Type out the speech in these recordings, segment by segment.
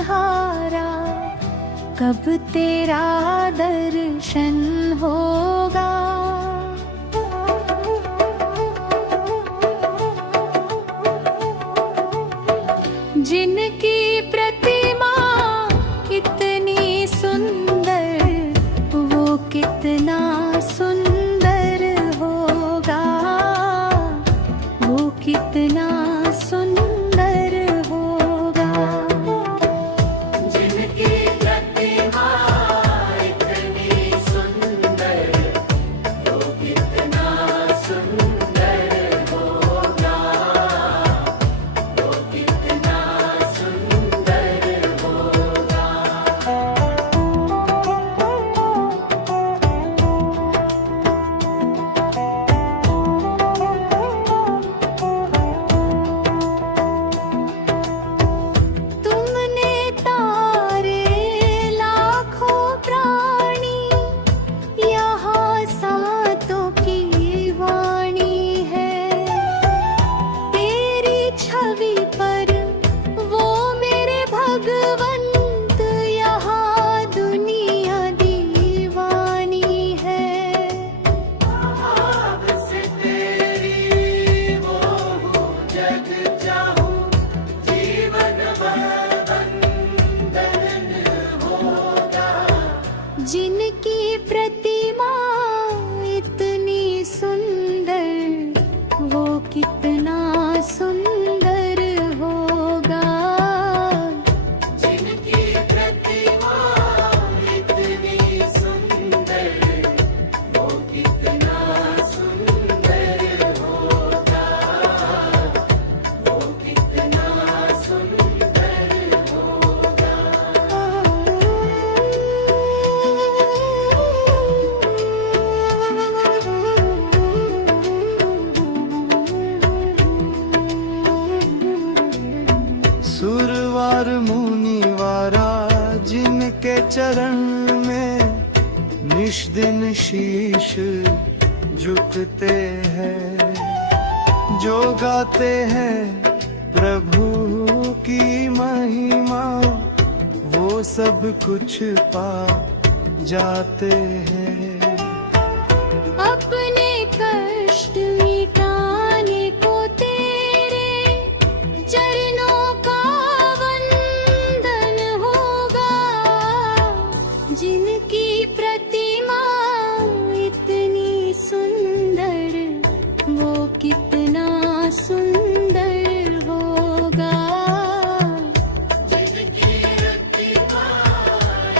हारा, कब तेरा दर्शन होगा। जिनकी प्रतिमा कितनी सुंदर, वो कितना सुंदर होगा, वो कितना सुंदर होगा। जिनकी प्रतिमा इतनी सुंदर, वो कितना सुंदर होगा, वो कितना सुंदर होगा। तुमने तारे लाखों प्राणी, यहाँ सातों की वाणी है। तेरी छवि पर वो मेरे भगवंत, यहाँ दुनिया दीवानी है। भाव से तेरी वो हूँ, जग चाहूं, जीवन भर बंधन होगा। जिनकी प्रतिमा इतनी सुंदर, वो कितना सुंदर होगा। जिनकी प्रतिमा इतनी सुंदर, वो कितना सुंदर होगा, वो कितना सुंदर होगा। सुरवार मुनिवारा, जिनके चरण में निश दिन शीश झुकते हैं, जो गाते हैं प्रभु की महिमा, वो सब कुछ पा जाते हैं। अपने कष्ट मिटाने को तेरे चरणों का वंदन होगा। जिनकी प्रतिमा इतनी सुंदर, वो कितना सुंदर होगा। जिनकी प्रतिमा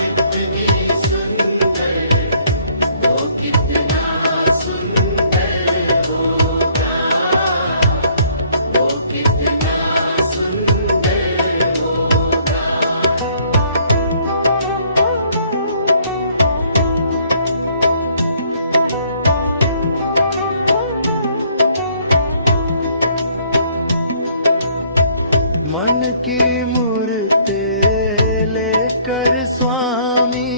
इतनी सुंदर, वो कितना सुंदर होगा, वो कितना सुंदर होगा। मन की मूर्ति लेकर स्वामी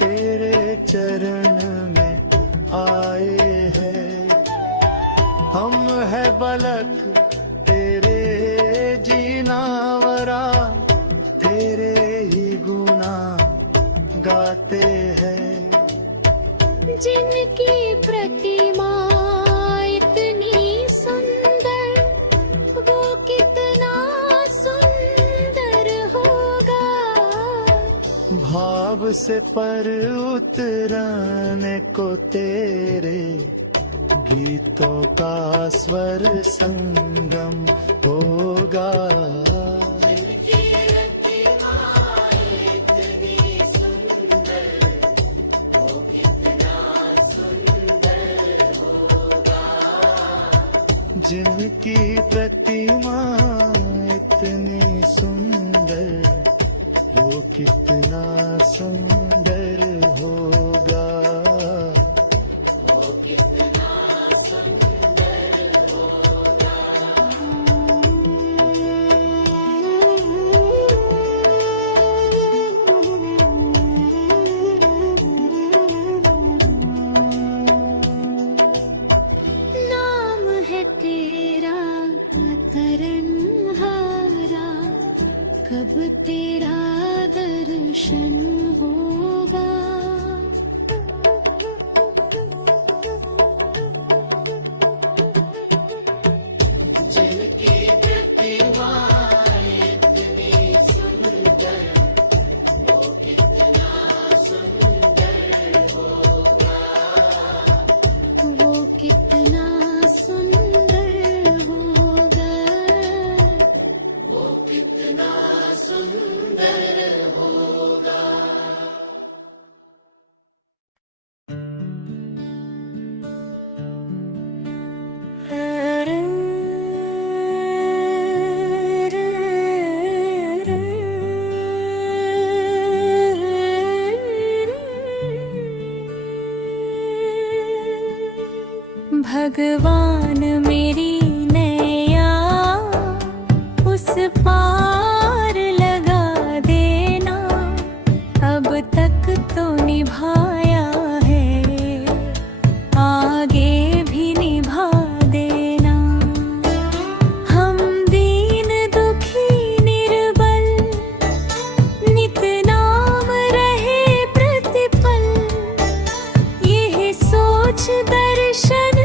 तेरे चरण में आए हैं। हम है बलक तेरे जीनावरा, तेरे ही गुना गाते हैं। जिनकी प्रतिमा इतनी सुंदर, वो कितना सुंदर होगा। भाव से पर उतरने को तेरे गीतों का स्वर संगम होगा। जिनकी प्रतिमा इतनी सुंदर, वो कितना सुंदर होगा। नाम है तेरा तरनहारा, कब अब तेरा दर्शन होगा। जिनकी प्रतिमा इतनी सुंदर, वो कितना सुंदर होगा। वो कितना सुंदर होगा। वो कितना सुंदर होगा। भगवान मेरी नैया उस पार लगा देना। अब तक तो निभाया है, आगे भी निभा देना। हम दीन दुखी निर्बल, नित नाम रहे प्रतिपल। यह सोच दर्शन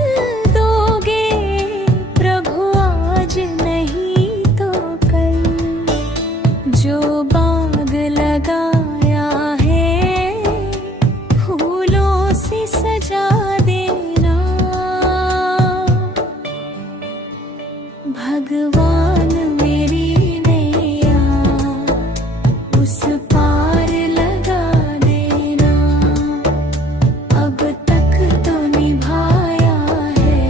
दोगे प्रभु आज नहीं तो कल। जो बाग लगाया है फूलों से सजा देना। भगवान मेरी नैया उस पार लगा देना। अब तक तो निभाया है,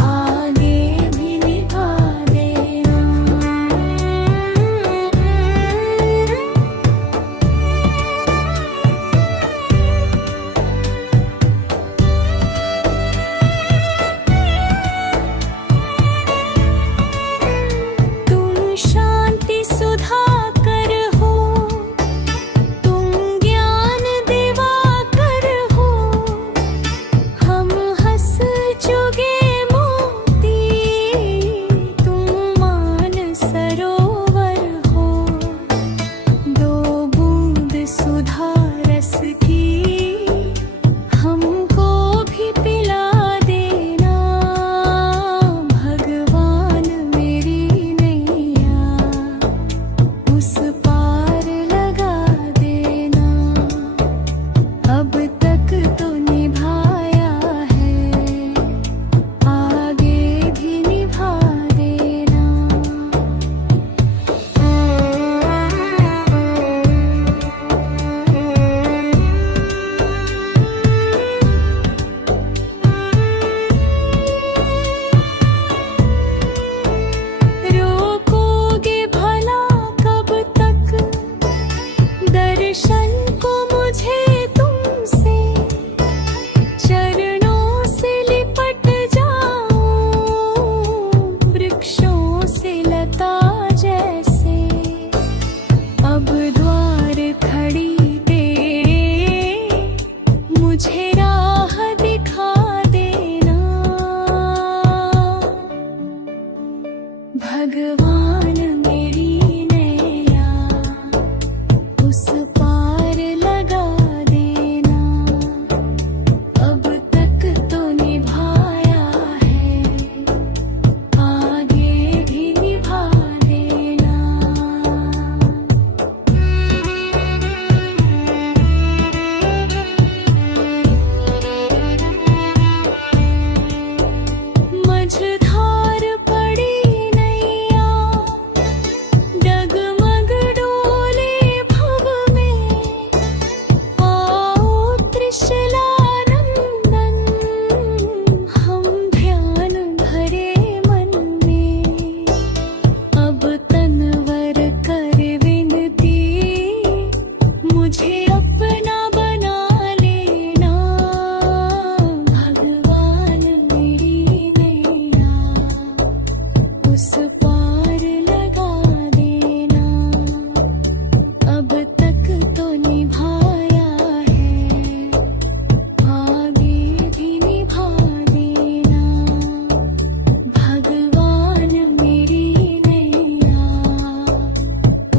आगे भी निभा देना।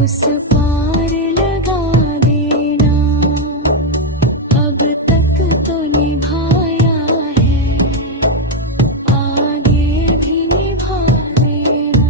उस पार लगा देना। अब तक तो निभाया है, आगे भी निभा देना।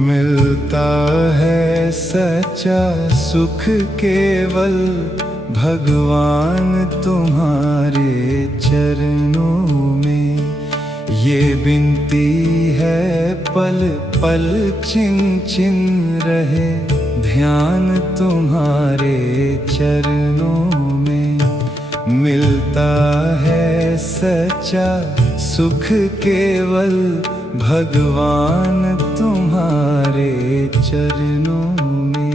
मिलता है सच्चा सुख केवल भगवान तुम्हारे चरणों में। ये विनती है पल पल चिन चिन रहे ध्यान तुम्हारे चरणों में। मिलता है सच्चा सुख केवल भगवान तुम्हारे चरणों में।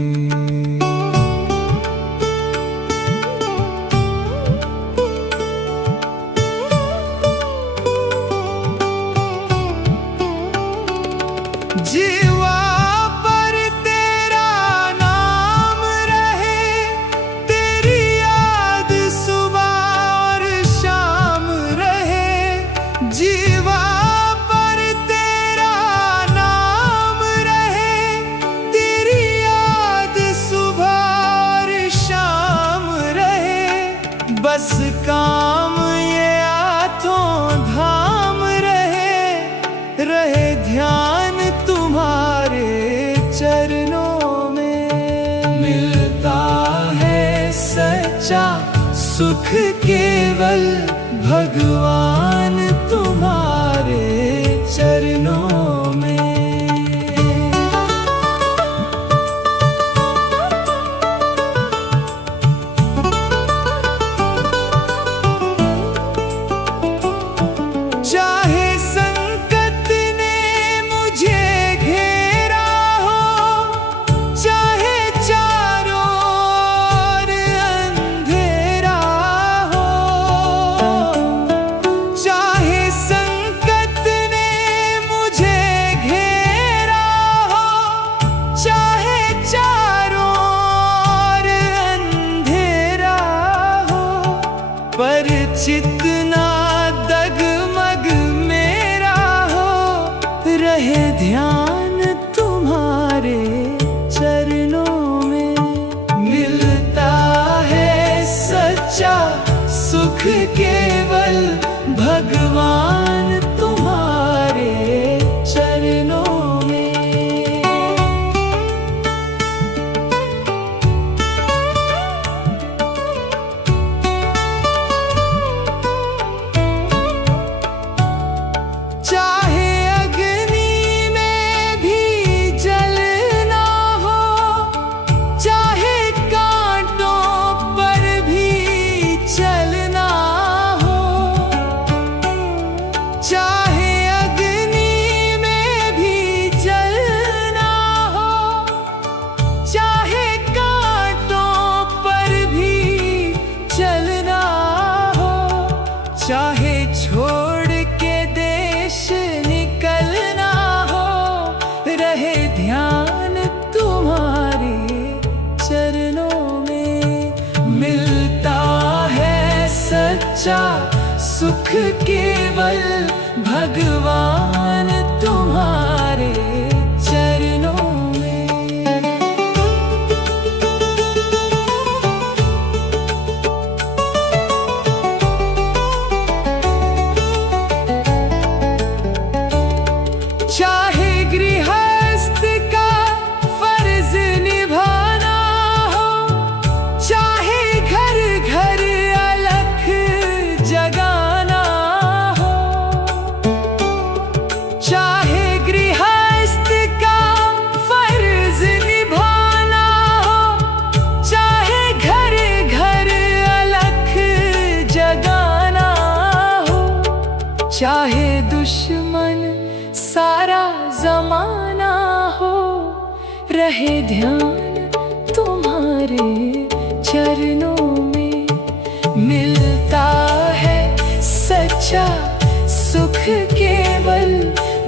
जीवा पर तेरा नाम रहे, तेरी याद सुबह और शाम रहे। जीवा पर तेरा नाम रहे, तेरी याद सुबह और शाम रहे। बस काम ये आठों धाम रहे, रहे ध्यान तुम्हारे चरणों में। मिलता है सच्चा सुख केवल भगवान तुम्हारे चरणों में। चाहे संकट ने मुझे घेरा हो, चाहे चारों ओर अंधेरा हो। चाहे संकट ने मुझे घेरा हो, चाहे चारों ओर अंधेरा हो। पर चितना डगमग मेरा हो, रहे ध्यान तुम्हारे चरणों में। मिलता है सच्चा सुख केवल भगवान तुम्हारे चरणों में। चाहे अग्नि में भी जलना हो, चाहे कांटों पर भी चलना हो। चाहे अग्नि में भी जलना हो, चाहे कांटों पर भी चलना हो। चाहे छोड़ के देश निकलना हो, रहे ध्यान तुम्हारे चरणों में। मिलता है सच्चा सुख केवल भगवान तुम्हारे चरणों में। चाहे गृहस्थ का फर्ज निभाना हो, चाहे घर घर अलख जगाना हो। रहे ध्यान तुम्हारे चरणों में। मिलता है सच्चा सुख केवल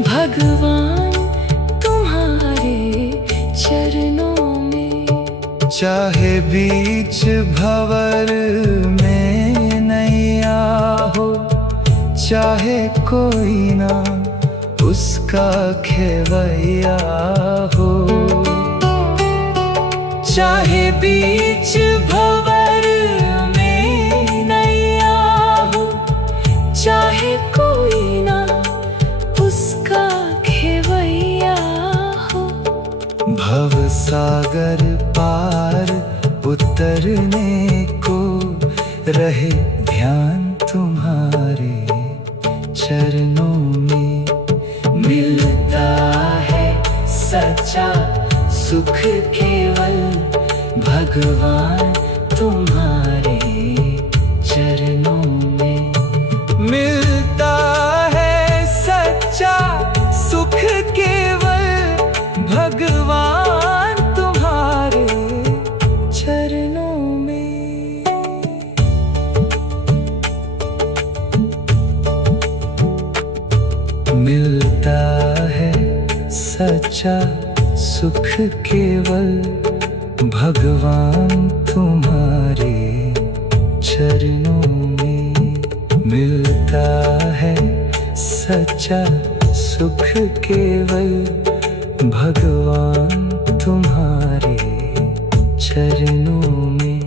भगवान तुम्हारे चरणों में। चाहे बीच भंवर में नैया हो, चाहे कोई ना उसका खेवैया हो। चाहे बीच भंवर में नैया हो, चाहे कोई ना उसका खेवैया हो। भव सागर पार उतरने को रहे ध्यान तुम्हारे चरणों में। मिलता है सच्चा सुख केवल भगवान तुम्हारे चरणों में। मिलता है सच्चा सुख केवल भगवान तुम्हारे चरणों में। मिलता है सच्चा सुख केवल भगवान तुम्हारे चरणों में। मिलता है सच्चा सुख केवल भगवान तुम्हारे चरणों में।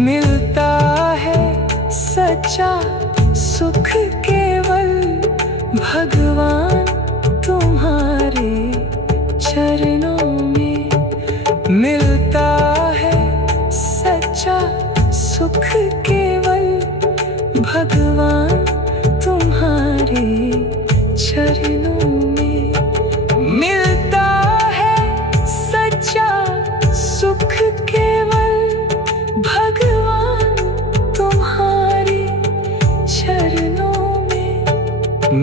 मिलता है सच्चा सुख केवल भगवान तुम्हारे चरणों में। मिलता है सच्चा सुख केवल भगवान तुम्हारे चरणों में। मिलता है सच्चा सुख केवल भगवान तुम्हारे चरणों में।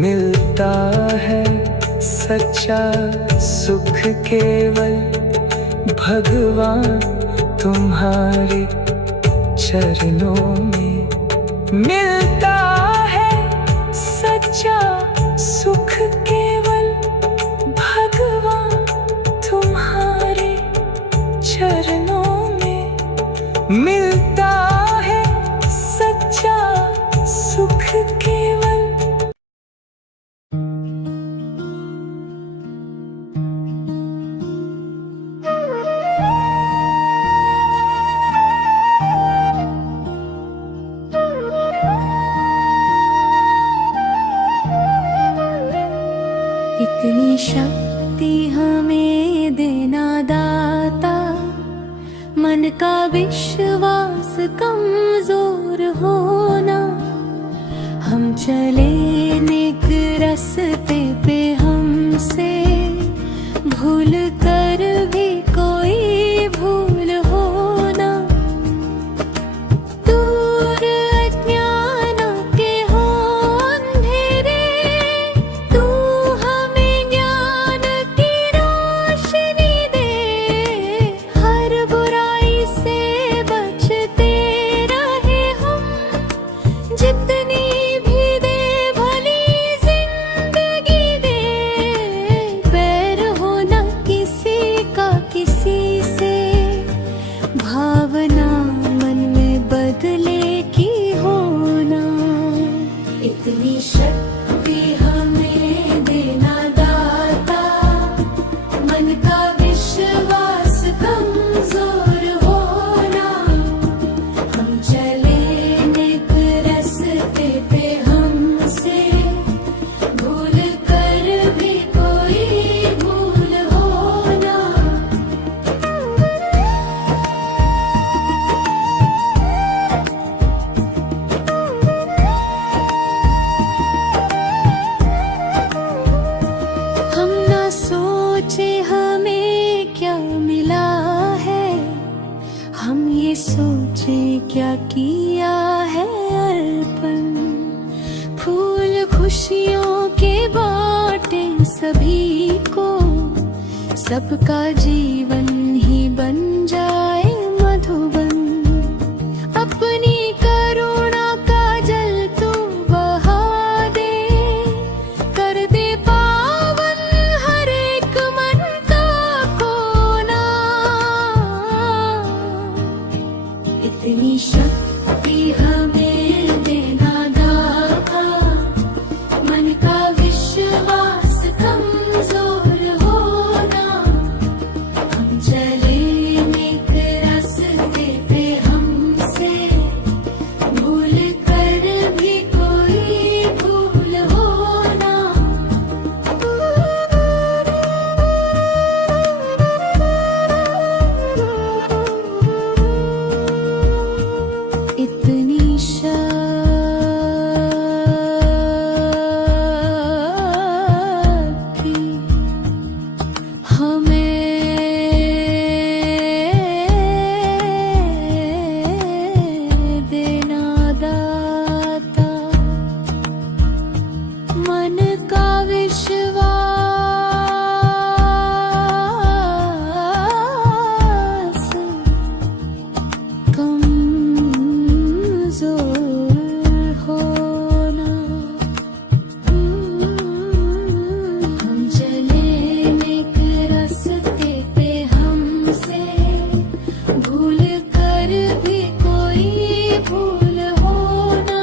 मिलता है सच्चा सुख केवल भगवान तुम्हारे चरणों में। मिलता है सच्चा सुख केवल भगवान तुम्हारे चरणों में। मिलता है सच्चा सुख केवल। इतनी शक्ति हमें देना दाता, मन का विश्वास कमजोर होना। हम चले नेक रास्ते पे हमसे भूल कर भी कोई भूल होना। दूर अज्ञानों के हो अंधेरे, तू हमें ज्ञान की रोशनी दे। हर बुराई से बचते रहे हम, जितनी भी दे भली जिंदगी दे। बैर होना किसी का किसी से, भावना मन में बदले की होना। इतनी शक्ति हमें देना दाता, मन का विश्वास कमजोर होना। हम चले नेक रास्ते पे हमसे भूल कर भी कोई भूल होना। हम ना सोचे हमें क्या मिला है, हम ये सोचे क्या किया है अर्पण। फूल खुशियों के बाटे सभी को, सबका जीवन ही बन जाए मधुबन। अपनी करुणा का जल तू बहा दे, कर दे पावन हर एक मन का कोना। इतनी शक्ति हमें देना दाता, मन का विश्वास कमजोर होना। हम चले नेक रास्ते पे हमसे भूल कर भी कोई भूल होना। इतनी शक्ति हमें देना दाता, मन का विश्वास कमजोर होना। हम चले नेक रास्ते पे हमसे भूल कर भी कोई भूल होना।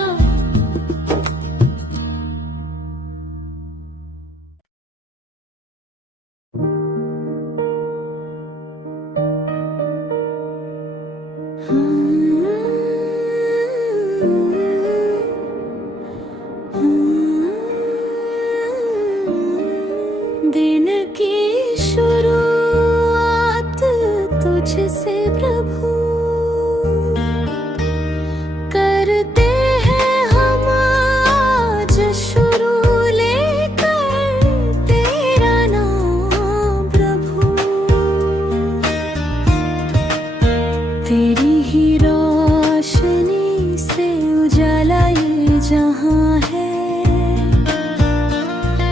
दिन की शुरुआत तुझसे प्रभु करते हैं हम आज शुरू, लेकर तेरा नाम प्रभु। तेरी ही रोशनी से उजाला ये जहां है,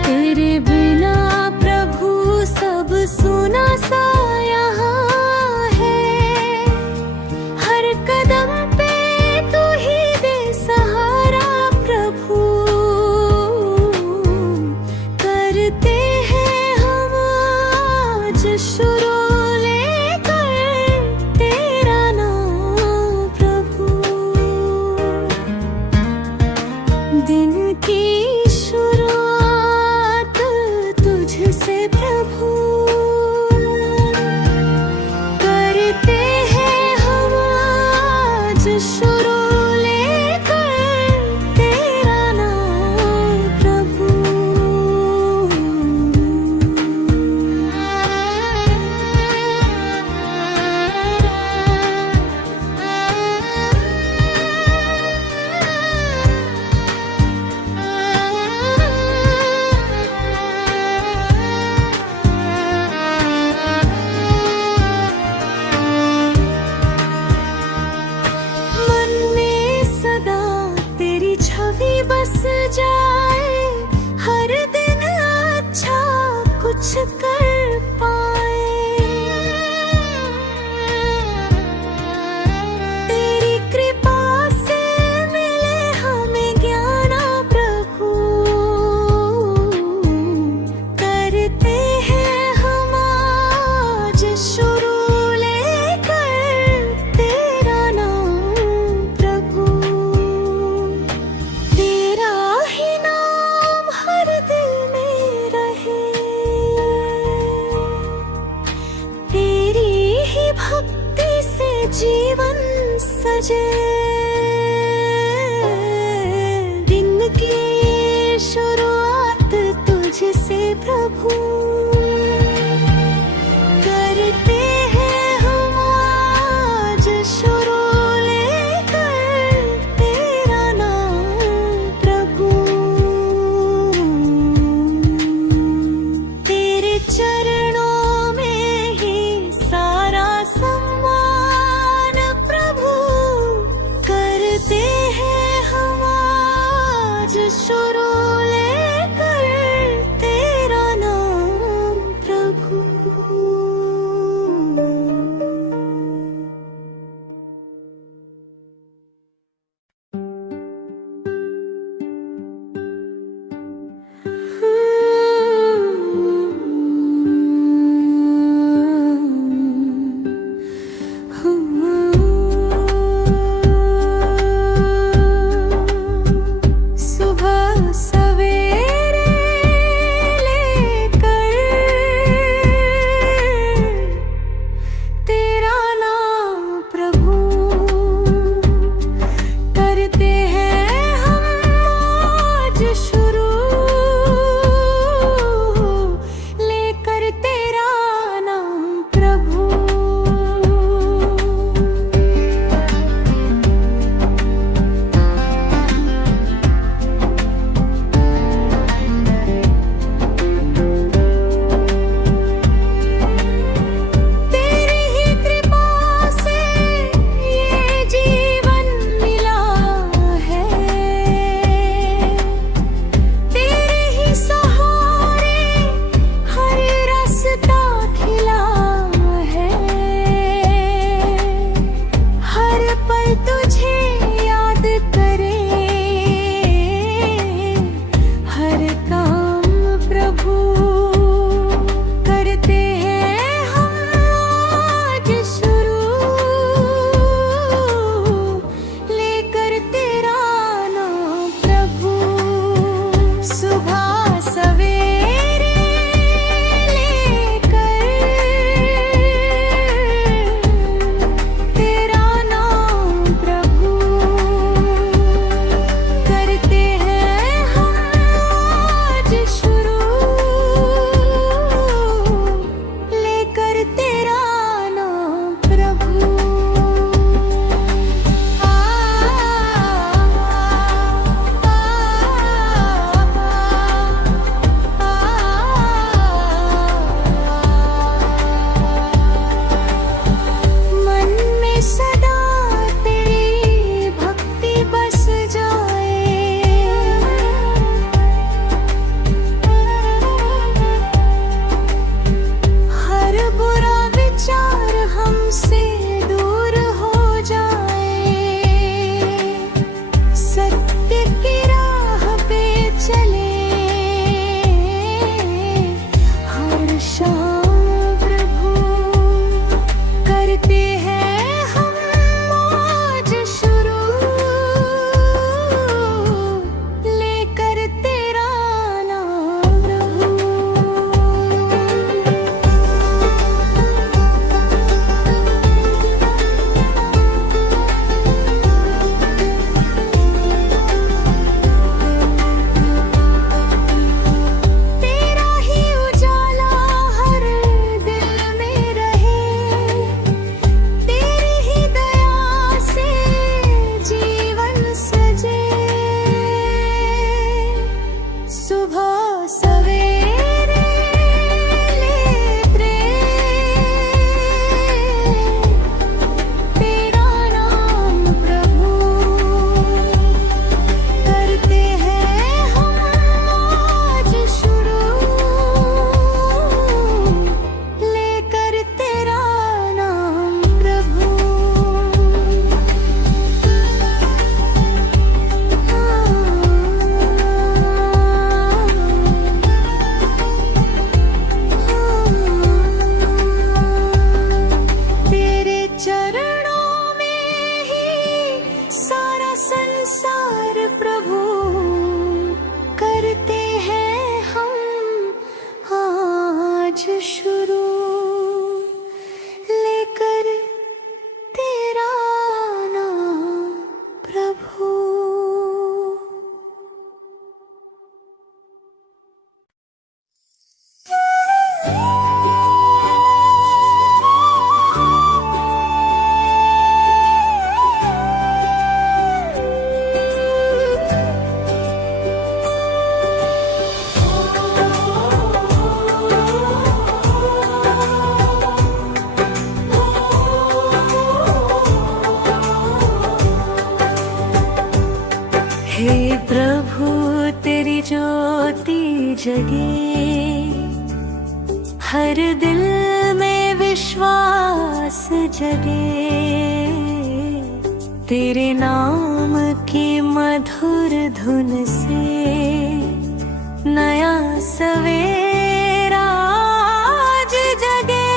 तेरे बिना प्रभु सब सुना सा यहाँ है। हर कदम पे तू ही दे सहारा प्रभु, करते हैं हम आज शुरू, लेकर तेरा नाम प्रभु। दिन की शुरुआत तुझसे प्रभु करते हैं हम आज शुरू, लेकर तेरा नाम प्रभु। मन में सदा तेरी छवि बस जाए, हर दिन अच्छा कुछ कर पाए। तेरी कृपा से मिले हमें ज्ञान प्रभु, करते हैं हम आज शुरू, लेकर तेरा नाम प्रभु। तेरा ही नाम हर दिल में रहे, तेरी ही भक्ति से जीवन सजे। दिन की शुरुआत तुझसे प्रभु करते हैं हम आज शुरू, लेकर तेरा नाम प्रभु। तेरे चरणों में ही सारा सम्मान प्रभु, करते हैं हम आज शुरू, लेकर तेरा नाम प्रभु। हे प्रभु तेरी ज्योति जगे, हर दिल में विश्वास जगे। तेरे नाम की मधुर धुन से नया सवेरा आज जगे।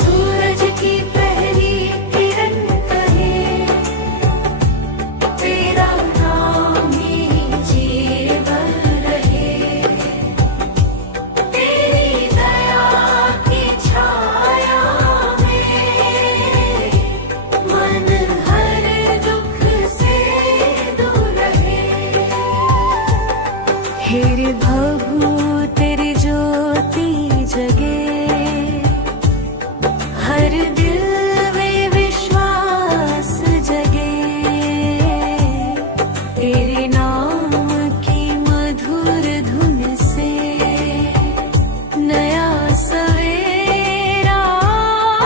सूरज की पहली किरण कहे, तेरा नाम ही जीवन रहे। तेरी दया की छाया में मन हर दुख से दूर रहे। हे प्रभु तेरी ज्योति जगे, हर दिल में विश्वास जगे। तेरे नाम की मधुर धुन से नया सवेरा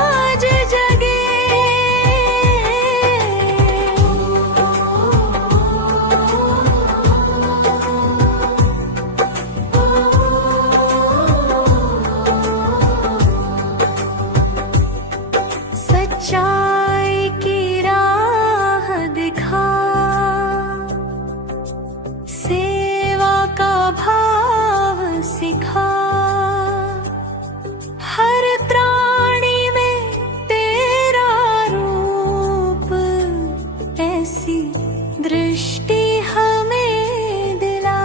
आज जगे। सच्चाई की राह दिखा, सेवा का भाव सिखा। हर प्राणी में तेरा रूप, ऐसी दृष्टि हमें दिला।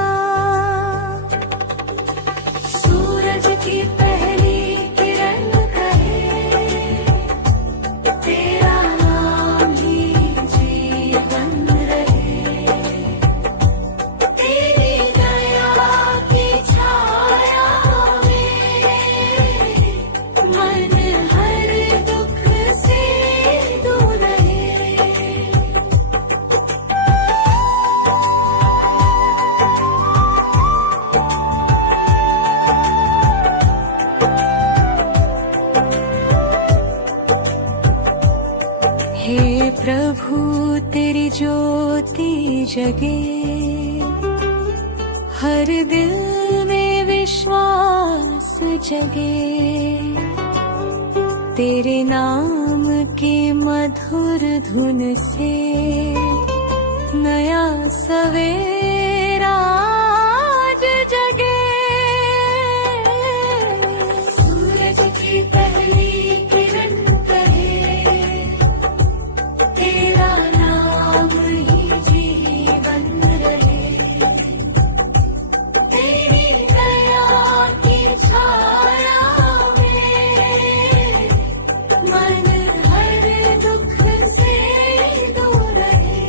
सूरज की पहली किरण कहे, तेरा नाम ही जीवन रहे। तेरी दया की छाया में मन हर दुख से दूर रहे। हे प्रभु तेरी ज्योति जगे, हर दिल में विश्वास जगे। तेरे नाम की मधुर धुन से नया सवेरा आज जगे। सूरज की पहली किरण कहे, तेरा नाम ही जीवन रहे। तेरी दया की छाया में मन हर दुख से दूर रहे।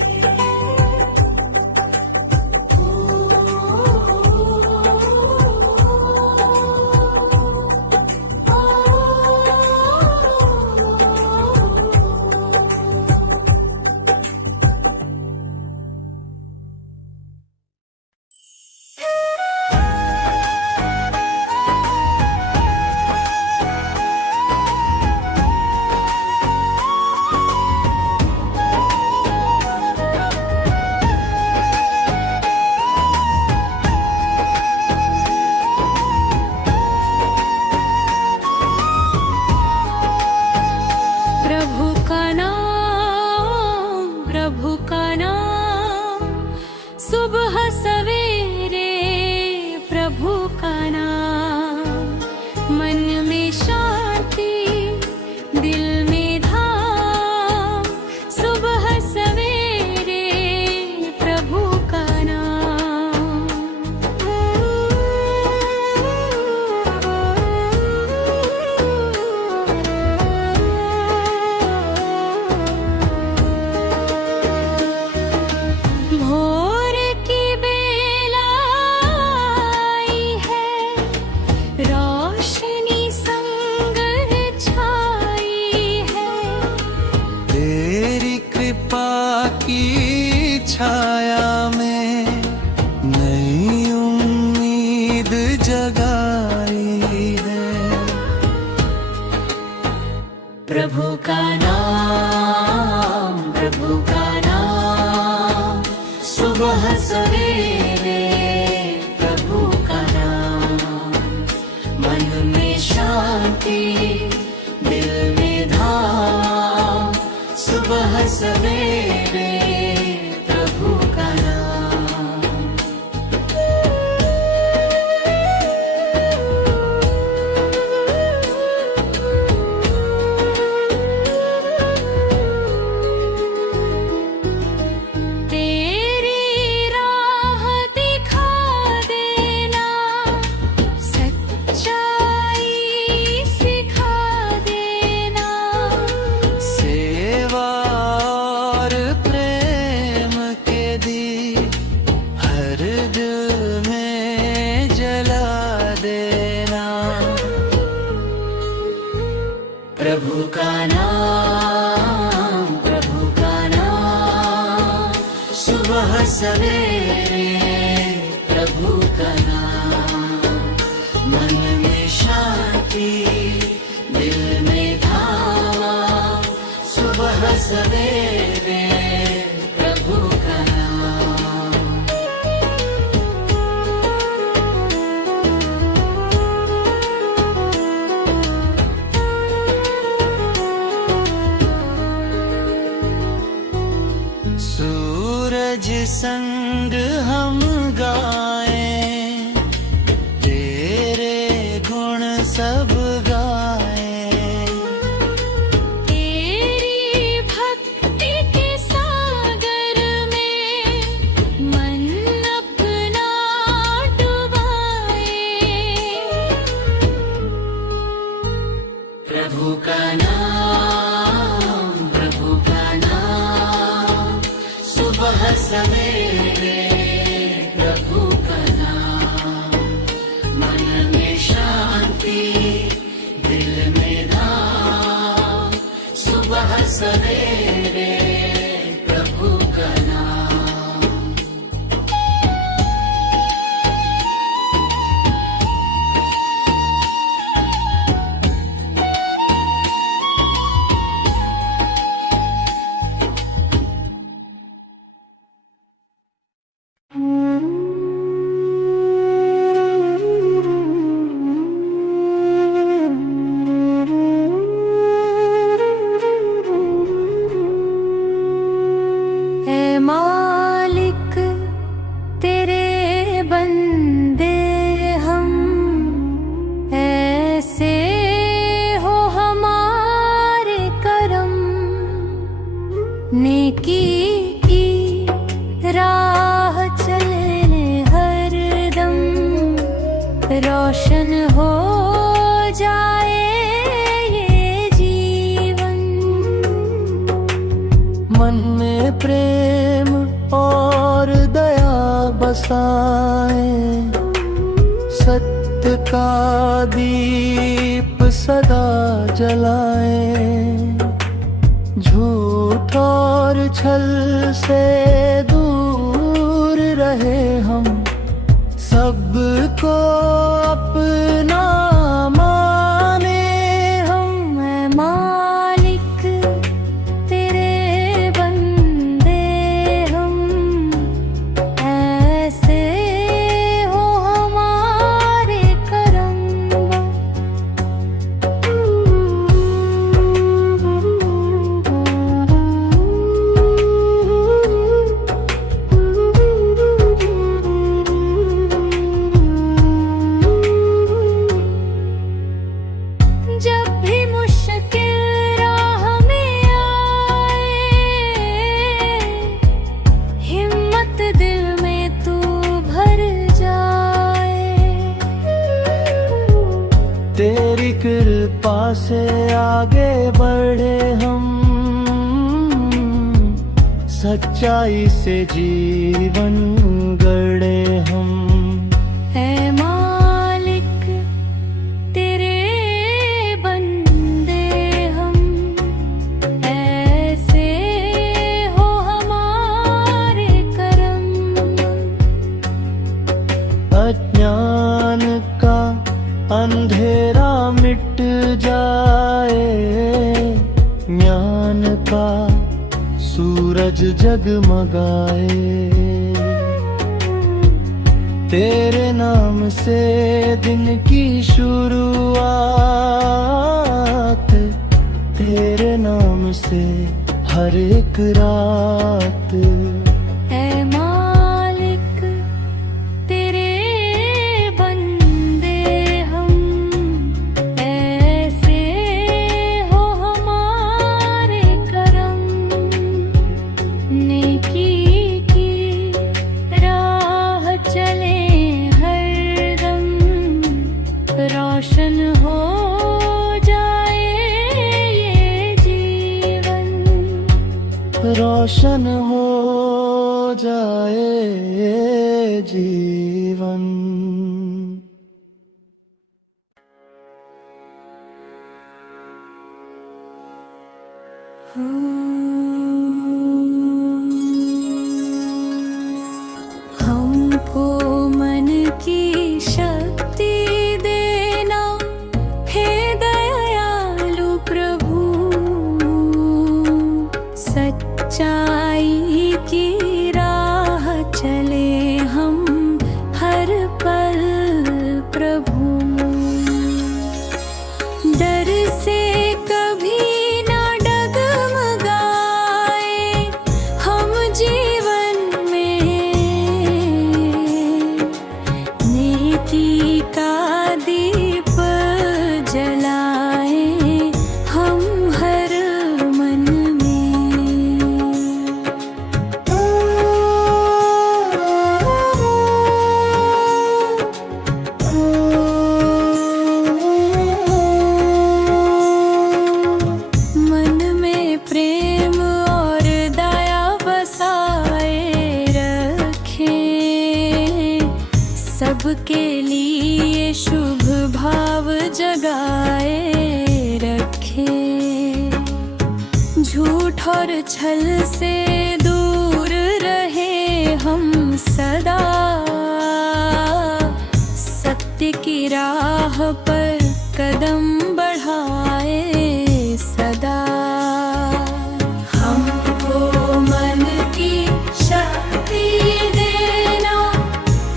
प्रभु का नाम, सुबह सवेरे प्रभु का नाम। मन में शांति, दिल में धाम, सुबह सवेरे प्रभु का नाम। भोर की बेला आई है, रोशनी संग छाई है। तेरी कृपा की छाया में नई उम्मीद जगाई है। प्रभु का नाम, प्रभु का नाम, सुबह सवेरे प्रभु का नाम, मन में शांति दिल में धाम। सुबह सवेरे प्रभु का नाम। तेरी राह दिखा देना, सच्चाई सिखा देना। सेवा और प्रेम के दीप हर दिल में जला देना। प्रभु का नाम, प्रभु का नाम। सुबह सवेरे प्रभु का नाम, मन में शांति दिल में धाम। सुबह सवेरे प्रभु का नाम। सूरज संग हम गाएं, तेरे गुण सब गाएं। तेरी भक्ति के सागर में मन अपना डुबाए। प्रभु का नाम, प्रभु का नाम। सुबह सवेरे प्रभु का नाम, मन में शांति दिल में धाम। सुबह सवेरे प्रभु का नाम। ऐ मालिक तेरे बंदे हम, ऐसे हो हमारे करम। नेकी की राह चलने हर दम, रोशन हो जाए ये जीवन। मन में प्रेम और दया बसाए, सत्य का दीप सदा जलाए। झूठ और छल से दूर रहे हम, सबको अपना माने हम। मैं मालिक तेरे बंदे हम, ऐसे हो हमारे करम। जब भी मुश्किल राह में आए, हिम्मत दिल में तू भर जाए। तेरी कृपा से आगे बढ़े हम, सच्चाई से जीवन गढ़े हम। ऐ मालिक तेरे बंदे हम, ऐसे हो हमारे करम। अज्ञान का अंधेरा मिट जाए, ज्ञान का सूरज जगमगाए। तेरे नाम से दिन की शुरुआत, तेरे नाम से हर एक रात। ऐ मालिक तेरे बंदे हम, ऐसे हो हमारे करम। नेकी की राह चले हरदम, रोशन हो जाए ये जीवन। रोशन हो जाए ये जीवन। हमको मन की शक्ति देना, हे दयालु प्रभु। सच्चाई की राह चले हम हर पल प्रभु। डर से कभी ना डगमगाए हम जीवन में। नेकी का दीप जलाए हम हर मन मन में प्रेम और दया बसाए रखें। सबके लिए शुभ भाव जगाए रखें। झूठ और छल से दूर रहे हम सदा। सत्य की राह पर कदम बढ़ाए सदा। हमको मन की शक्ति देना,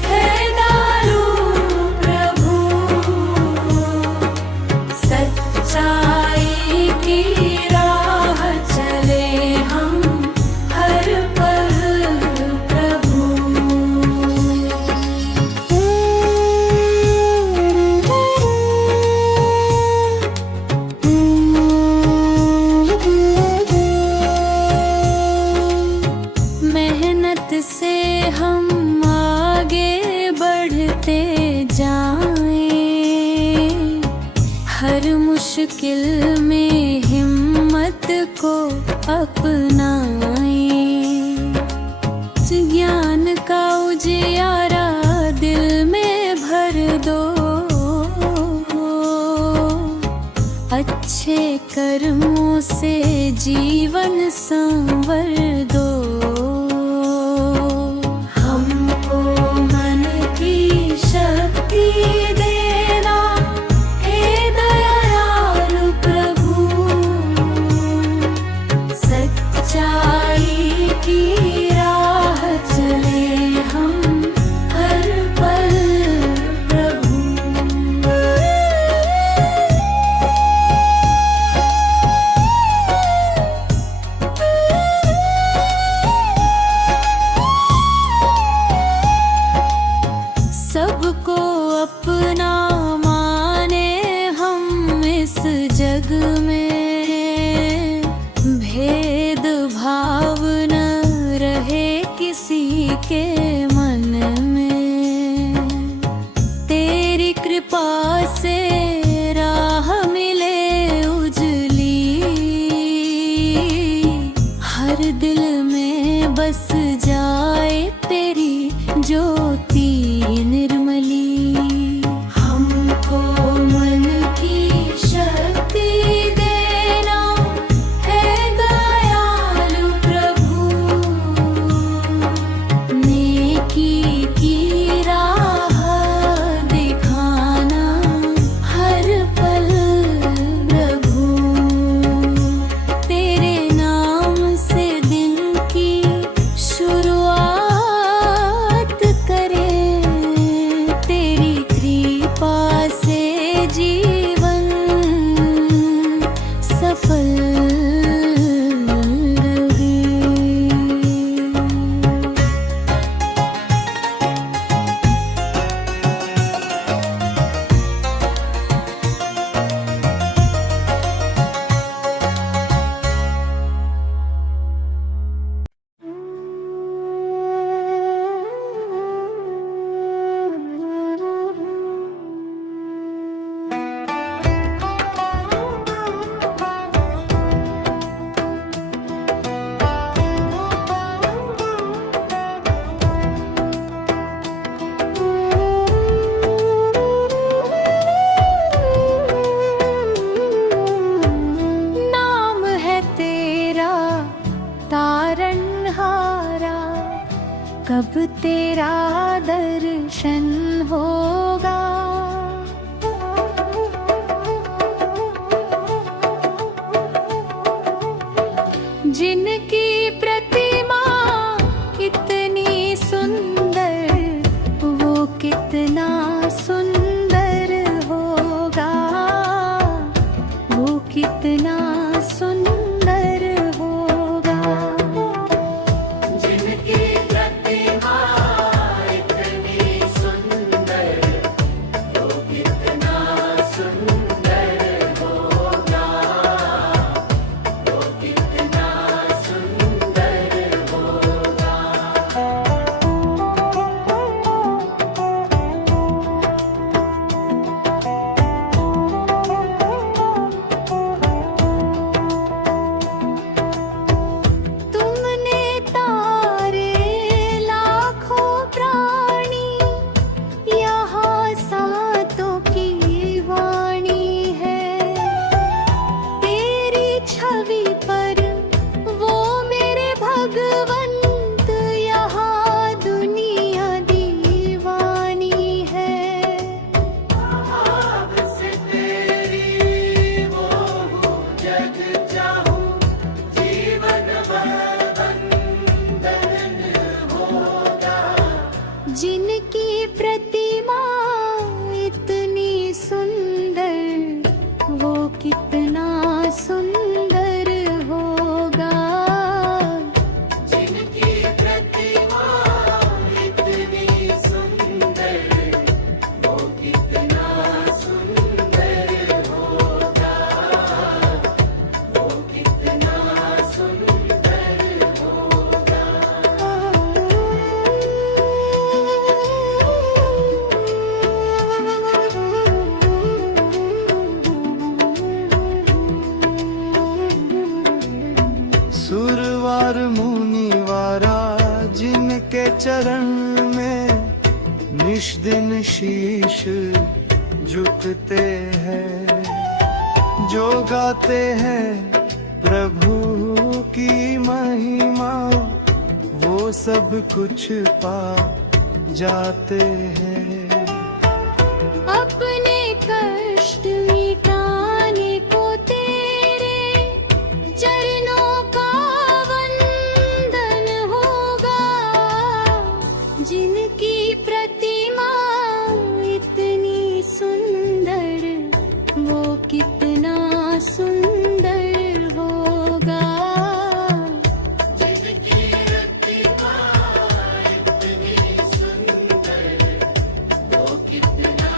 हे दयालु प्रभु। सच्चाई की राह चले हम हर पल प्रभु। मेहनत से हम आगे बढ़ते जाएं। हर मुश्किल में हिम्मत को अपनाएं। ज्ञान का उजियारा दिल में भर दो। अच्छे कर्मों से जीवन संवर दो। हमको मन की शक्ति देना, हे दयालु प्रभु। सच्चाई की राह चले हम हर पल प्रभु। सबको अपना माने हम इस जग में। भेद भाव न रहे किसी के मन में। तेरी कृपा से राह मिले उजली। हर दिल में बस जाए तेरी ज्योति निर्मली। हमको मन की शक्ति देना, हे दयालु प्रभु। नेकी की राह दिखाना हर पल प्रभु। तेरे नाम से दिन की शुरुआत करे हारा, कब तेरा दर्शन होगा। जिनकी प्रतिमा कितनी सुंदर, वो कितना सुंदर होगा, वो कितना सुंदर होगा। जिनकी प्रतिमा इतनी सुंदर, वो कितना सुंदर होगा, वो कितना सुंदर होगा। तुमने तारे लाखों प्राणी, यहाँ सातों की वाणी है। तेरी छवि पर वो मेरे भगवंत, यहाँ दुनिया दीवानी है। भाव से तेरी वो हूँ, जग चाहूं, जीवन भर बंधन होगा। जिनकी प्रतिमा इतनी सुंदर, वो कितना सुंदर होगा। जिनकी प्रतिमा इतनी सुंदर, वो कितना सुंदर होगा, वो कितना सुंदर होगा। सुरवार मुनिवारा जिनके चरण में निश दिन शीश झुकते हैं, जो गाते हैं प्रभु की महिमा, वो सब कुछ पा जाते हैं। अपने कष्ट मिटाने को तेरे चरणों का वंदन होगा। जिनकी प्रतिमा इतनी सुंदर, वो कितना सुंदर होगा। जिनकी प्रतिमा इतनी सुंदर, वो कितना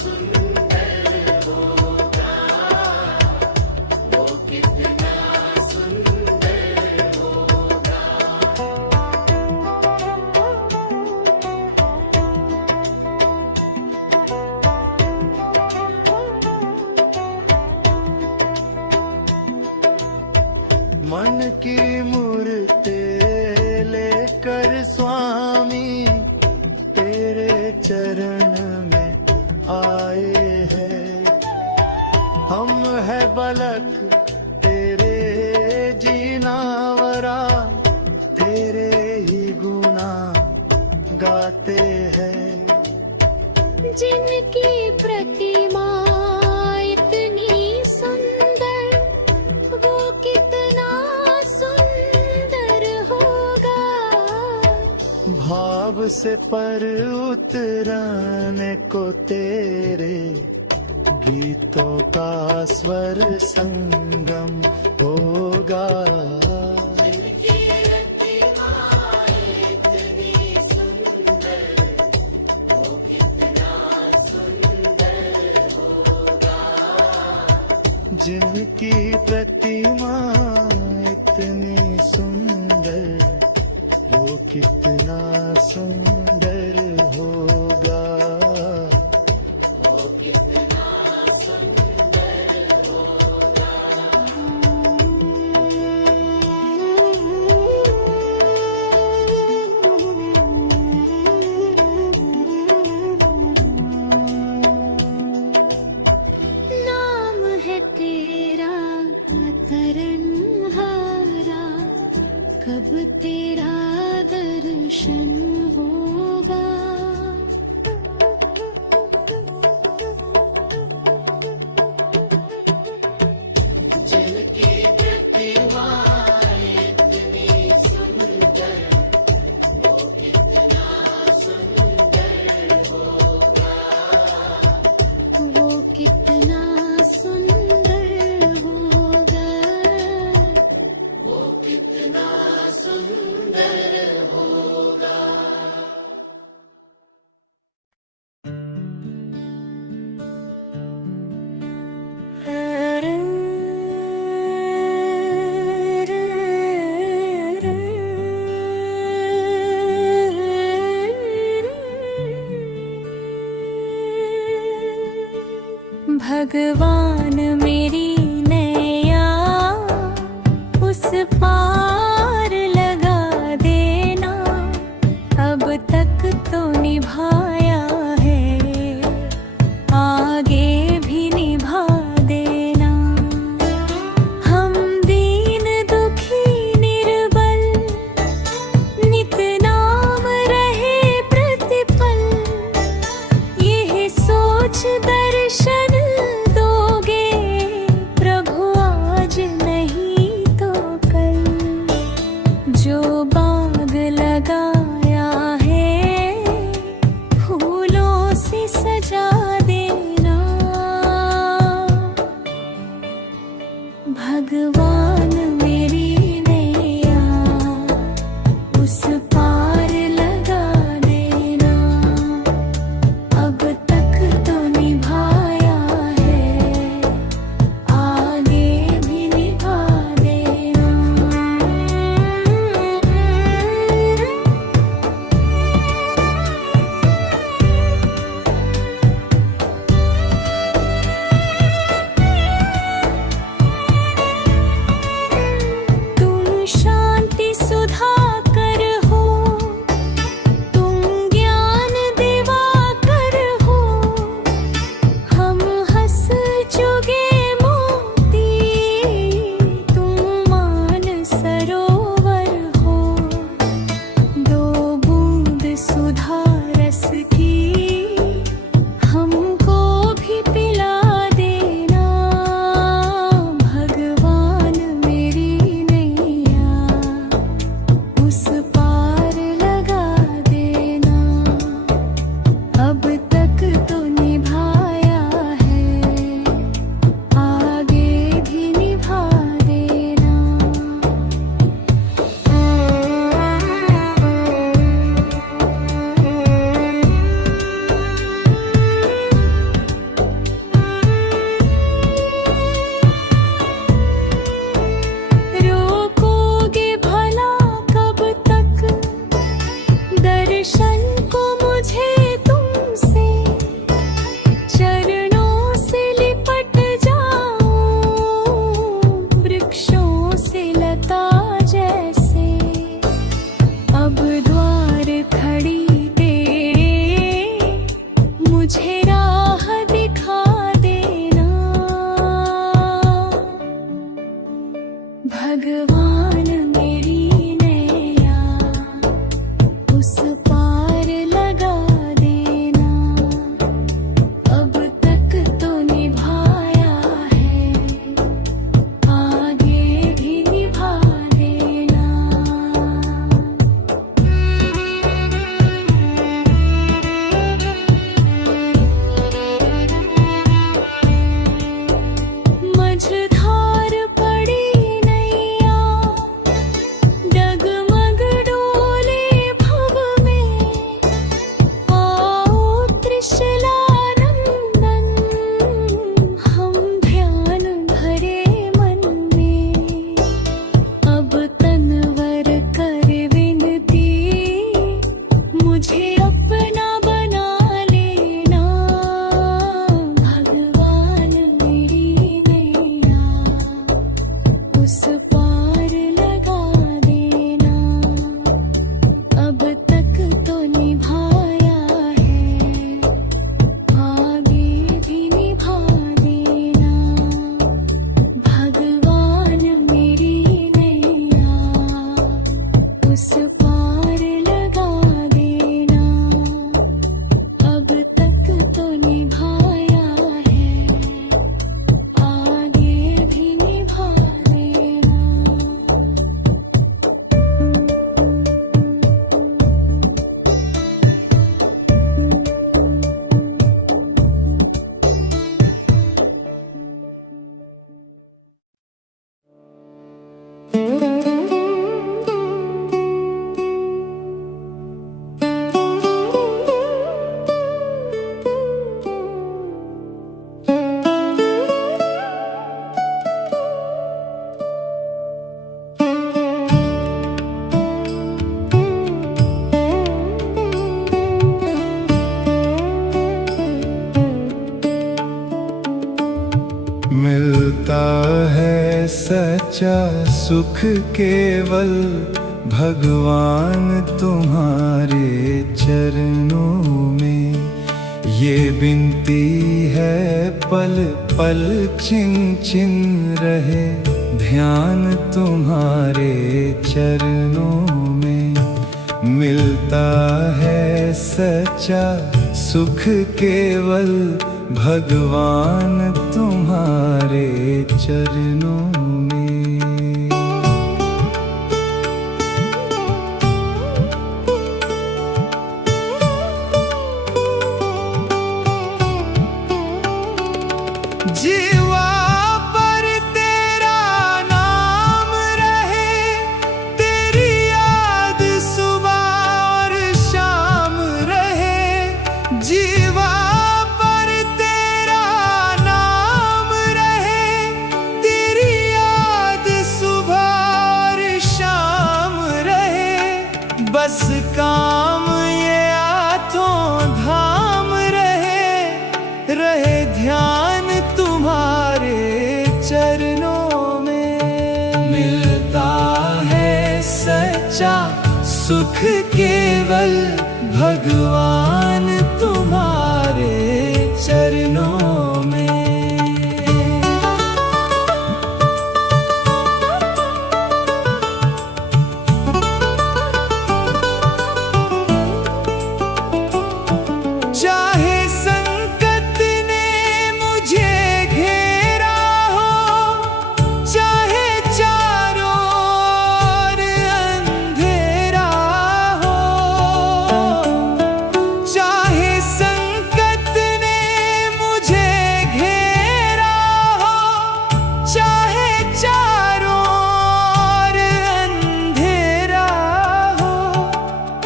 सुंदर होगा, वो कितना सुंदर होगा। मन की मूर्ति लेकर स्वामी तेरे चरण में आए हैं। हम है बलक तेरे जीनावरा, तेरे ही गुना गाते हैं। जिनकी प्रतिमा इतनी सुंदर, वो कितना सुंदर होगा। भाव से पर उतरने को तेरे गीतों का स्वर संगम होगा। जिनकी प्रतिमा इतनी सुंदर, वो कितना सुंदर होगा। नाम है तेरा तरनहारा, कब तेरा तेरा दर्शन होगा। जिनकी प्रतिमा इतनी सुंदर, वो कितना सुंदर होगा। वो कितना सुंदर होगा। वो कितना सुंदर होगा। भगवान मेरी नैया उस पार लगा देना। अब तक तो निभाया है, आगे भी निभा देना। हम दीन दुखी निर्बल, नित नाम रहे प्रतिपल। यह सोच दर्शन दोगे सच्चा सुख केवल भगवान तुम्हारे चरणों में। ये विनती है पल पल चिन चिन रहे ध्यान तुम्हारे चरणों में। मिलता है सच्चा सुख केवल भगवान तुम्हारे चरणों में। जीवा पर तेरा नाम रहे, तेरी याद सुबह और शाम रहे। जीवा पर तेरा नाम रहे, तेरी याद सुबह और शाम रहे। बस काम ये आठों धाम रहे, रहे ध्यान तुम्हारे चरणों में। मिलता है सच्चा सुख केवल भगवान तुम्हारे चरणों में। चाहे संकट ने मुझे घेरा हो, चाहे चारों ओर अंधेरा हो। चाहे संकट ने मुझे घेरा हो, चाहे चारों ओर अंधेरा हो।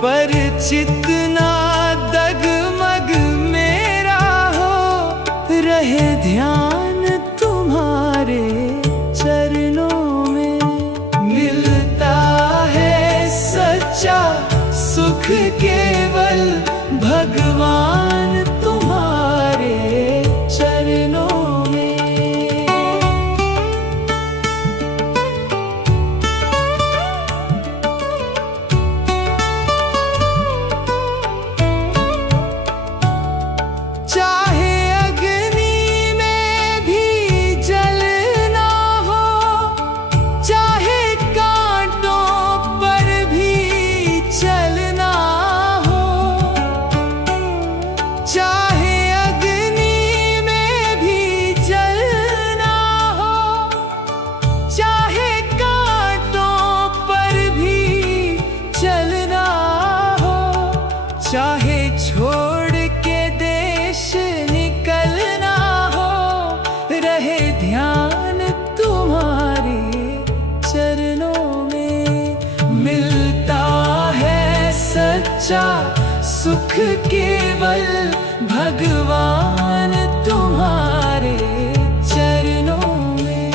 पर चितना डगमग मेरा हो, रहे ध्यान तुम्हारे चरणों में। मिलता है सच्चा सुख केवल भगवान तुम्हारे चरणों में। चाहे अग्नि में भी जलना हो, चाहे कांटों पर भी चलना हो। चाहे अग्नि में भी जलना हो, चाहे कांटों पर भी चलना हो। चाहे छोड़ के देश निकलना हो, रहे ध्यान तुम्हारे चरणों में। मिलता है सच्चा सुख केवल भगवान तुम्हारे चरणों में।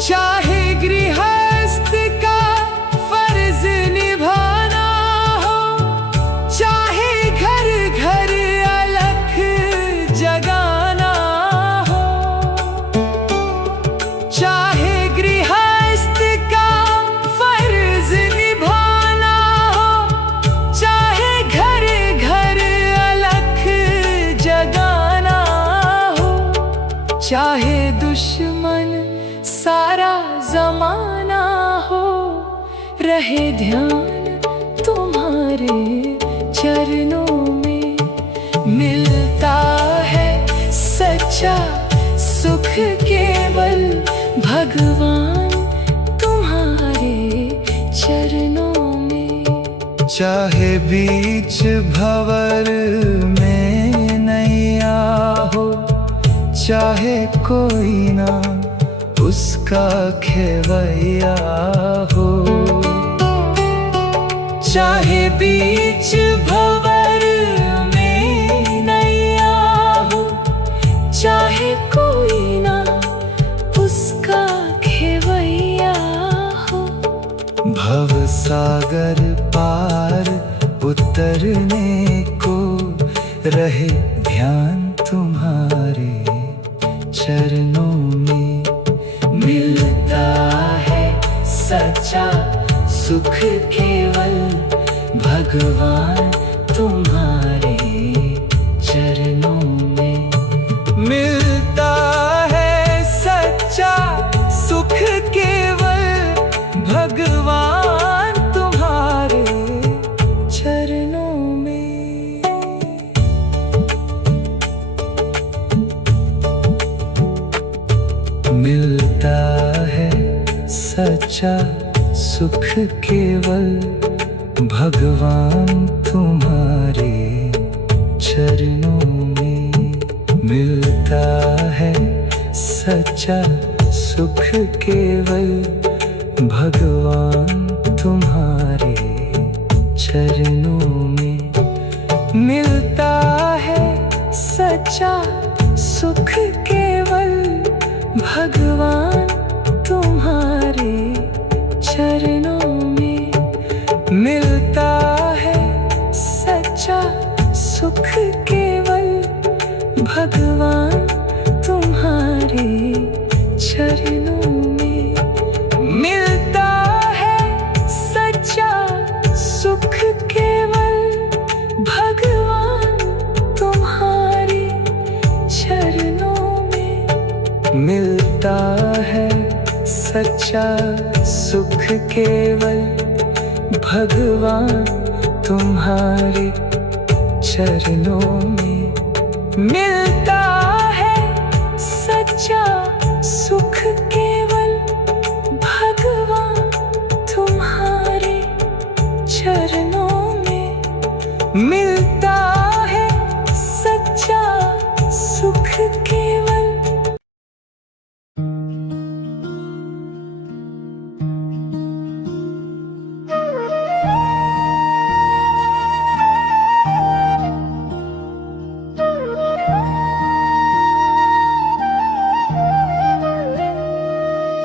चाहे गृहस्थ का फर्ज निभाना हो, चाहे घर घर अलख जगाना हो। चाहे गृहस्थ का फर्ज निभाना हो, चाहे घर घर अलख जगाना हो। चाहे दुश्मन सारा जमाना हो, रहे ध्यान तुम्हारे चरणों में। मिलता है सच्चा सुख केवल भगवान तुम्हारे चरणों में। चाहे बीच भंवर में नैया हो, चाहे कोई ना उसका खेवैया हो। चाहे बीच भंवर में नैया हो, चाहे कोई ना उसका खेवैया हो। भव सागर पार करने को रहे ध्यान तुम्हारे चरणों में। मिलता है सच्चा सुख केवल भगवान तुम्हारे चरणों में। मिलता है सच्चा सुख केवल भगवान तुम्हारे चरणों में। मिलता है सच्चा सुख केवल भगवान तुम्हारे चरणों में। मिलता है सच्चा सुख केवल भगवान तुम्हारे चरणों में। मिलता है सच्चा सुख केवल भगवान तुम्हारे चरणों में। मिलता है सच्चा सुख केवल भगवान तुम्हारे चरणों में। मिलता है सच्चा सुख केवल भगवान तुम्हारे चरणों में। मिलता है सच्चा सुख केवल भगवान तुम्हारे चरणों में। मिलता है सच्चा सुख केवल भगवान तुम्हारे चरणों में। मिलता है सच्चा सुख केवल।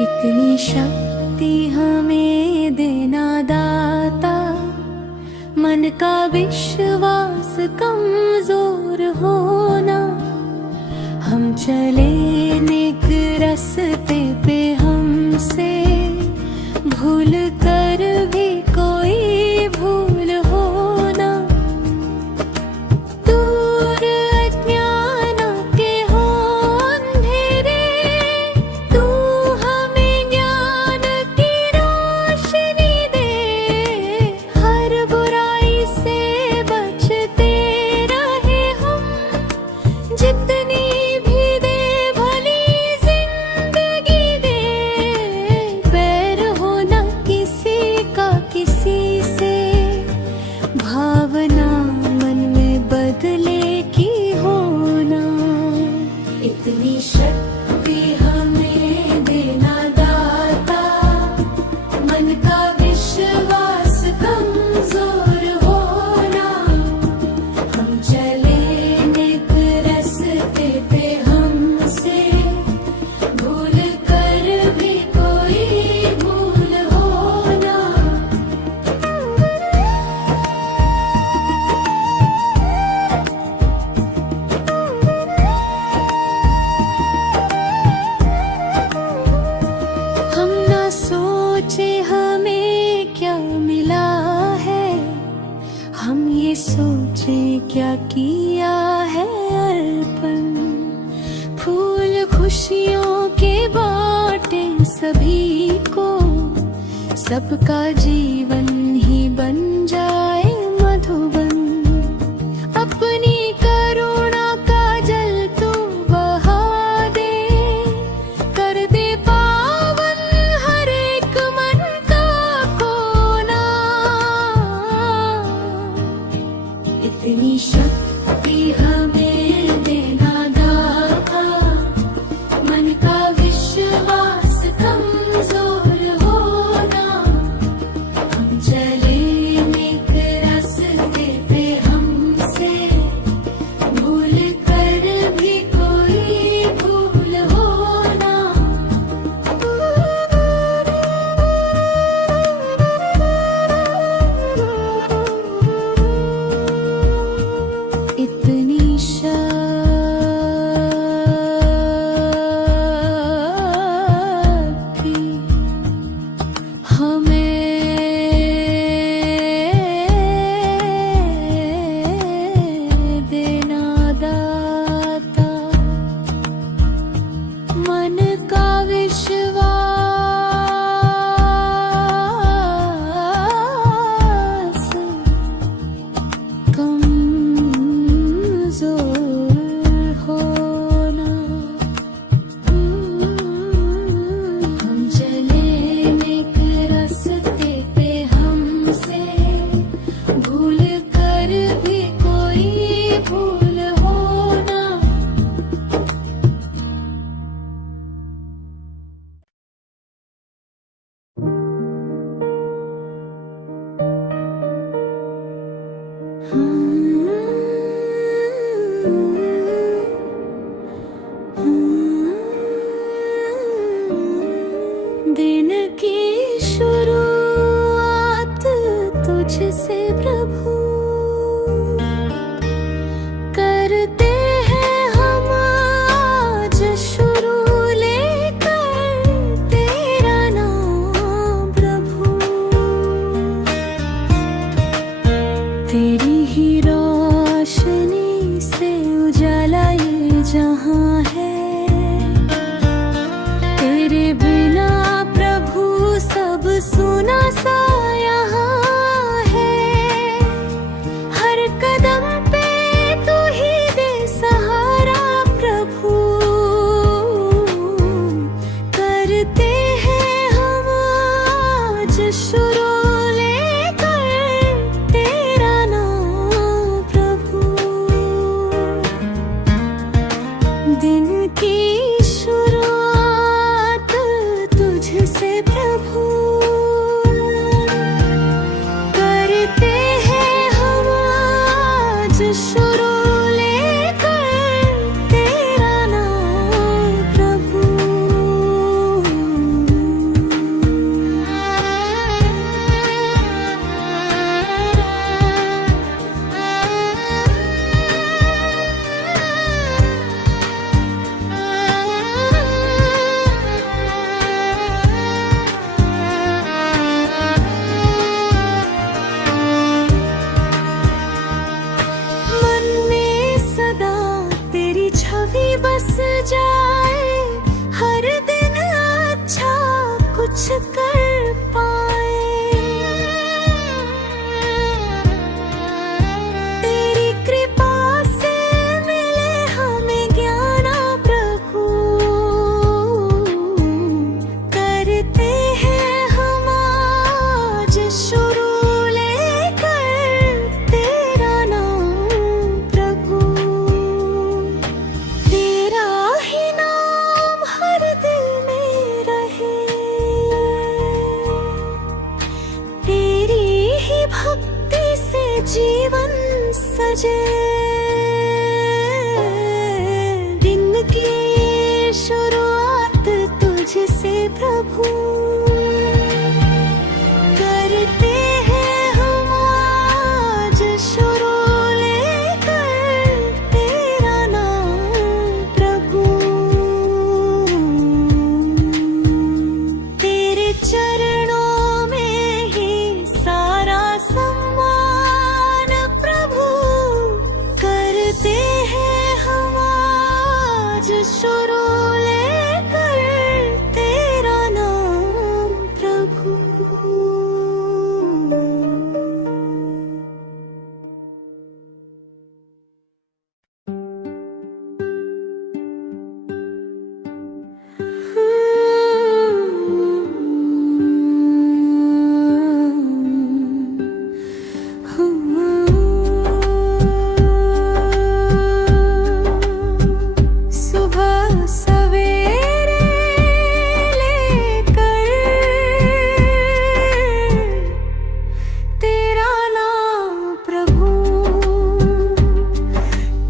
इतनी शक्ति हमें देना दाता, मन का विश्वास कमजोर होना। हम चले नेक रास्ते पे हमसे भूल कर भी कोई भूल होना। दूर अज्ञानों के हो अंधेरे, तू हमें ज्ञान की रोशनी दे। हर बुराई से बचते रहे हम, जितनी भी दे भली जिंदगी दे। बैर होना किसी का किसी से, भावना मन में बदले की होना। इतनी शक्ति हमें देना दाता, मन का विश्वास कमजोर होना। हम चले नेक रास्ते पे हमसे भूल कर भी कोई भूल होना। हम ना सोचे हमें क्या मिला है, हम ये सोचे क्या किया है अर्पण। फूल खुशियों के बाटे सभी को, सबका जीवन ही बन जाए मधुबन। अपनी करुणा का जल तू बहा दे, कर दे पावन हर एक मन का कोना। इतनी शक्ति हमें देना दाता, मन का विश्वास कमजोर होना। हम जहां है। तेरे बिना प्रभु सब सुना सा यहाँ है। हर कदम पे तू ही दे सहारा प्रभु। करते हैं हम आज शुरू लेकर तेरा नाम प्रभु। दिन की शुरुआत तुझसे प्रभु। करते हैं हम आज शुरू लेकर तेरा नाम प्रभु। मन में सदा तेरी छवि बस जाए। हर दिन अच्छा कुछ कर पाए। तेरी कृपा से मिले हमें ज्ञान प्रभु। करते हैं हम आज शुरू लेकर तेरा नाम प्रभु। तेरा ही नाम हर दिल में रहे। तेरी ही भक्ति से जीवन सजे। दिन की शुरुआत तुझसे प्रभु। करते हैं हम आज शुरू लेकर तेरा नाम प्रभु। तेरे चरणों में ही सारा सम्मान प्रभु। करते हैं हम आज शुरू लेकर तेरा नाम प्रभु। सुबह सवेरे लेकर तेरा नाम प्रभु।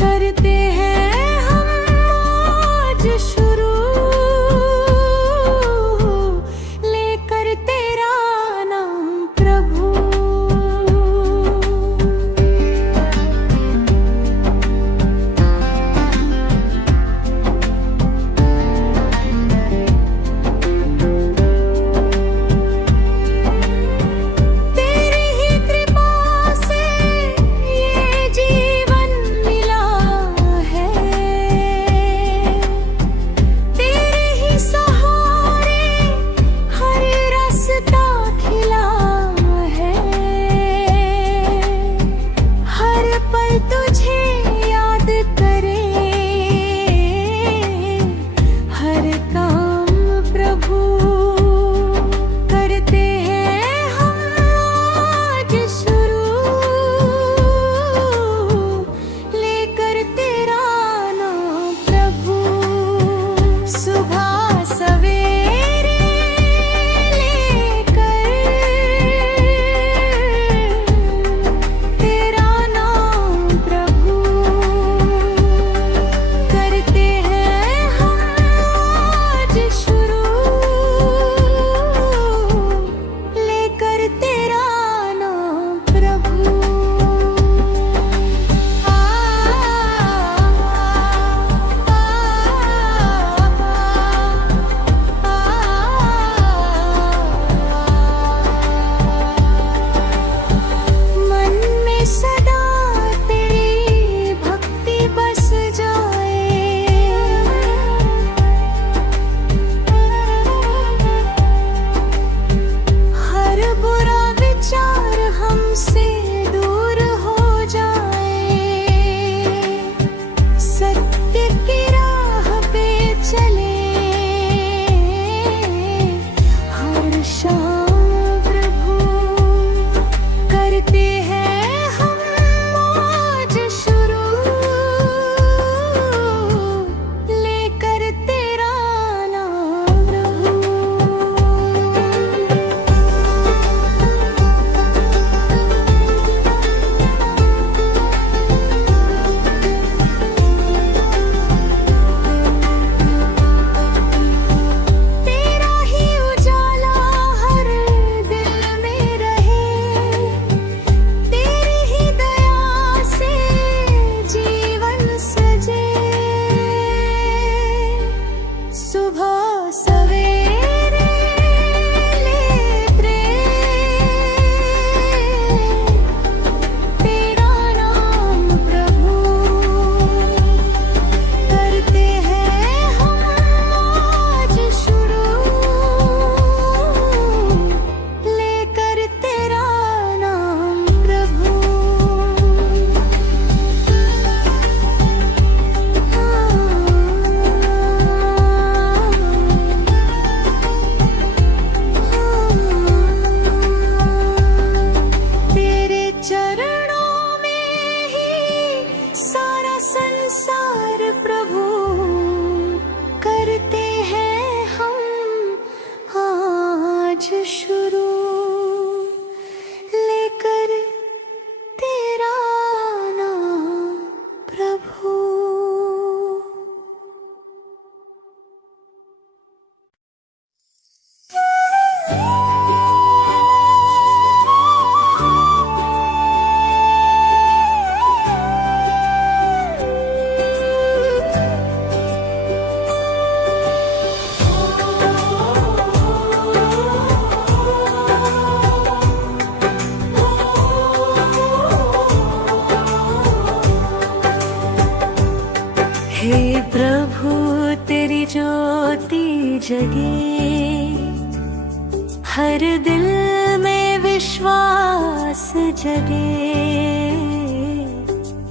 करते हैं हम आज शुरू लेकर तेरा नाम प्रभु। तेरी ही कृपा से ये जीवन मिला हे प्रभु तेरी ज्योति जगे, हर दिल में विश्वास जगे,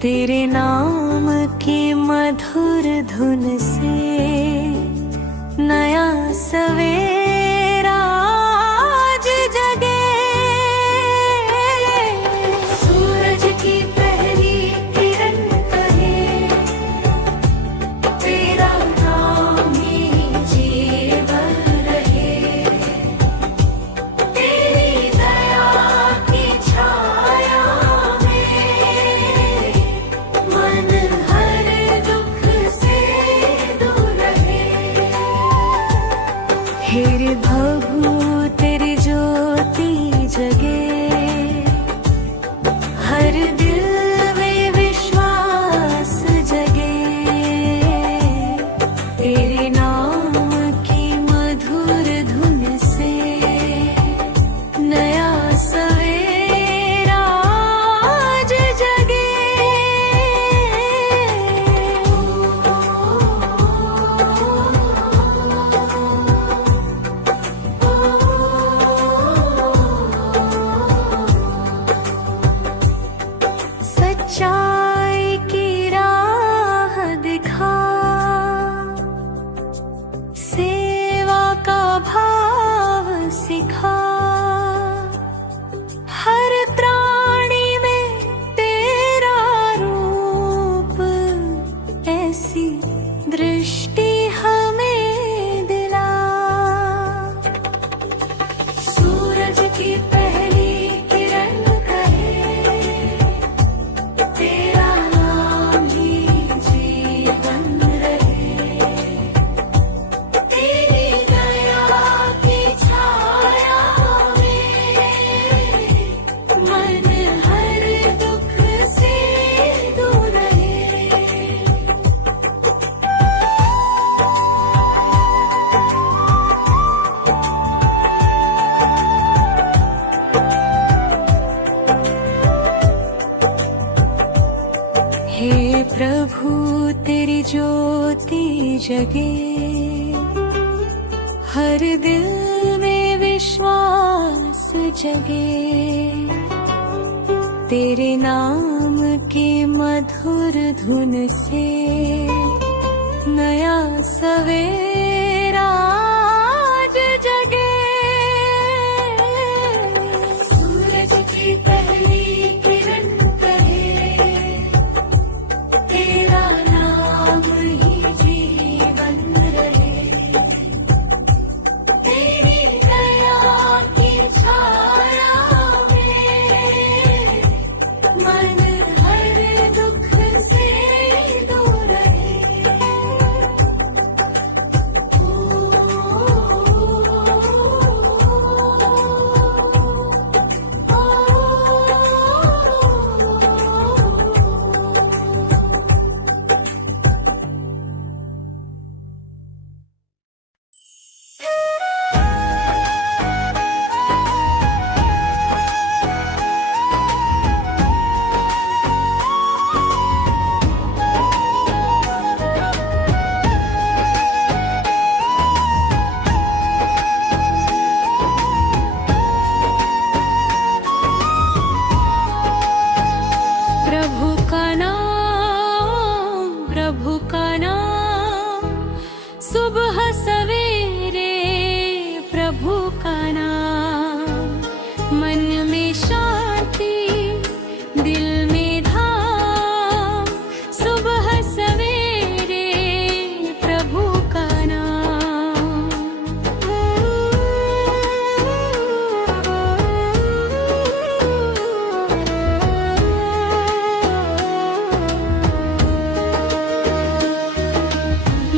तेरे नाम की मधुर धुन से नया सवेरा आज जगे। सूरज की पहली किरण कहे, तेरा नाम ही जीवन रहे, तेरी दया की छाया में मन हर दुख से दूर रहे। हे प्रभु तेरी ज्योति जगे, हर दिल में विश्वास जगे, तेरे नाम की मधुर धुन से नया सवेरा आज जगे। सच्चाई की राह दिखा, सेवा का भाव सिखा, हर त्राणी में तेरा रूप, ऐसी दृष्टि हमें दिला। सूरज की पहली किरण कहे, तेरा नाम ही जीवन रहे, तेरी दया की छाया में मन हर दुख से दूर रहे। हे प्रभु तेरी ज्योति जगे, हर दिल में विश्वास जगे, तेरे नाम की मधुर धुन से नया सवेरा आज जगे। सूरज की पहली किरण कहे, तेरा नाम ही जीवन रहे, तेरी दया की छाया में मन हर दुख से दूर रहे। प्रभु का नाम, सुबह सवेरे प्रभु का नाम, मन में शांति दिल में धाम, सुबह सवेरे प्रभु का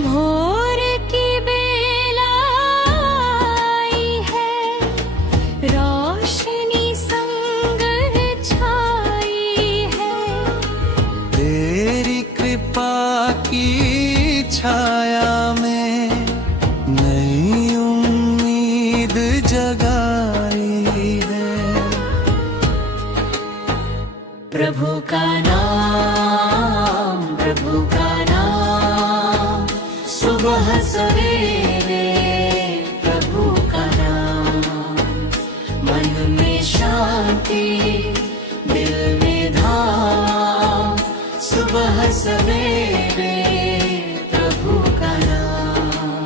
भोर की बेला आई है, रोशनी संग छाई है, तेरी कृपा की छाया में नई उम्मीद जगाई है। प्रभु का नाम, प्रभु का नाम, सुबह सवेरे प्रभु का नाम, मन में शांति दिल में धाम। सुबह सवेरे प्रभु का नाम।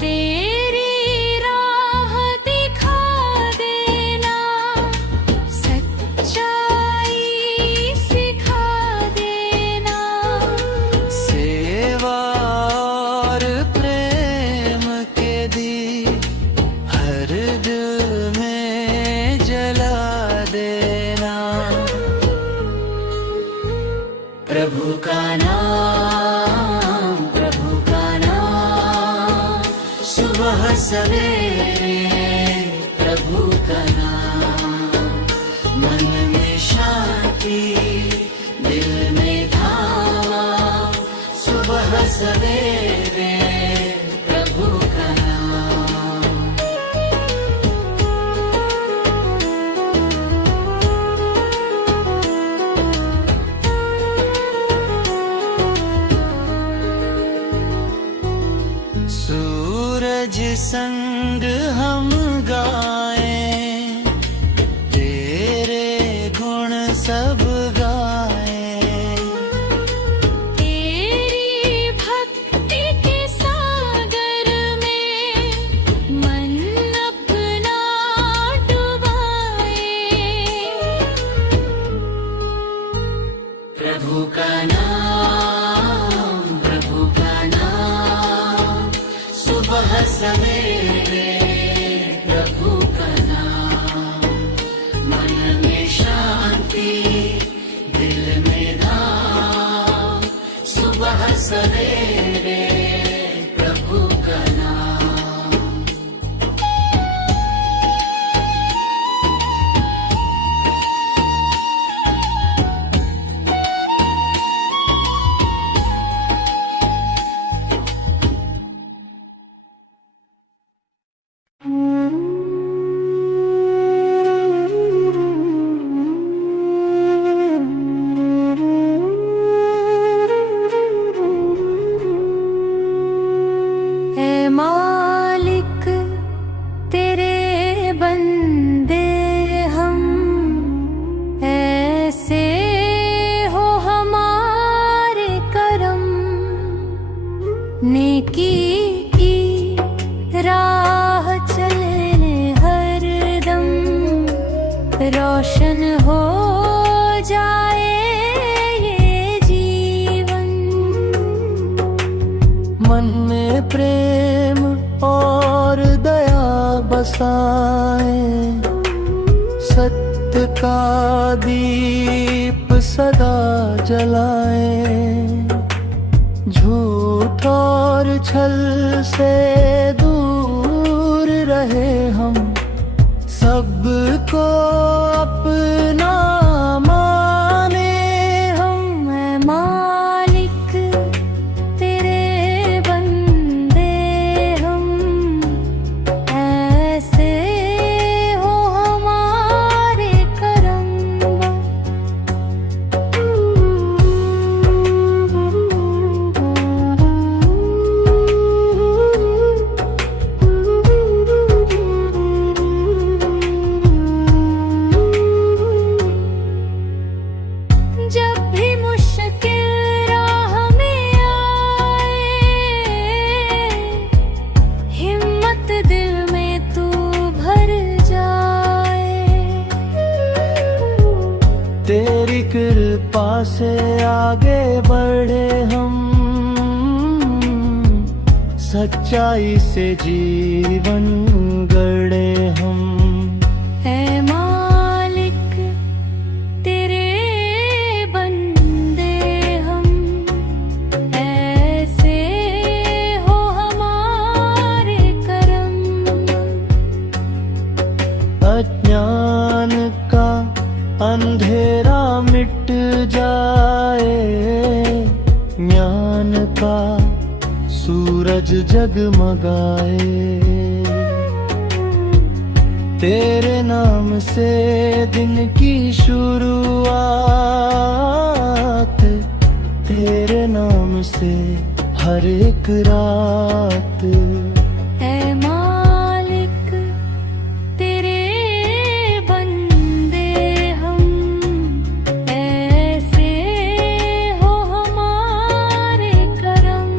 तेरी राह दिखा देना, सच्चाई सिखा देना। सेवा और प्रेम के दीप हर दिल में जला देना। प्रभु का नाम, प्रभु का नाम, सुबह सवेरे प्रभु का नाम। मन में शांति दिल में धाम। सुबह सवेरे प्रभु का नाम। सूरज संग हम गाएं, तेरे गुण सब गाएं। तेरी भक्ति के सागर में मन अपना डुबाए। प्रभु का नाम, प्रभु का नाम, सुबह सवेरे प्रभु का नाम। मन में शांति दिल में धाम। सुबह सवेरे प्रभु का नाम। ऐ मालिक तेरे बंदे हम, ऐसे हो हमारे करम। नेकी की राह चले हर दम, रोशन हो जाए ये जीवन। मन में प्रेम और दया बसाए, सत्य का दीप सदा जलाए। झूठ और छल से दूर रहे हम, सबको अपना माने हम। मैं मालिक तेरे बंदे हम, ऐसे हो हमारे करम। जब भी मुश्किल राह में आए, हिम्मत दिल में तू भर जाए। तेरी कृपा से आगे बढ़े हम, सच्चाई से जीवन गढ़े हम। ऐ मालिक तेरे बंदे हम, ऐसे हो हमारे करम। अज्ञान का अंधेरा मिट जाए, ज्ञान का सूरज जगमगाए। तेरे नाम से दिन की शुरुआत, तेरे नाम से हर एक रात। ऐ मालिक तेरे बंदे हम, ऐसे हो हमारे करम।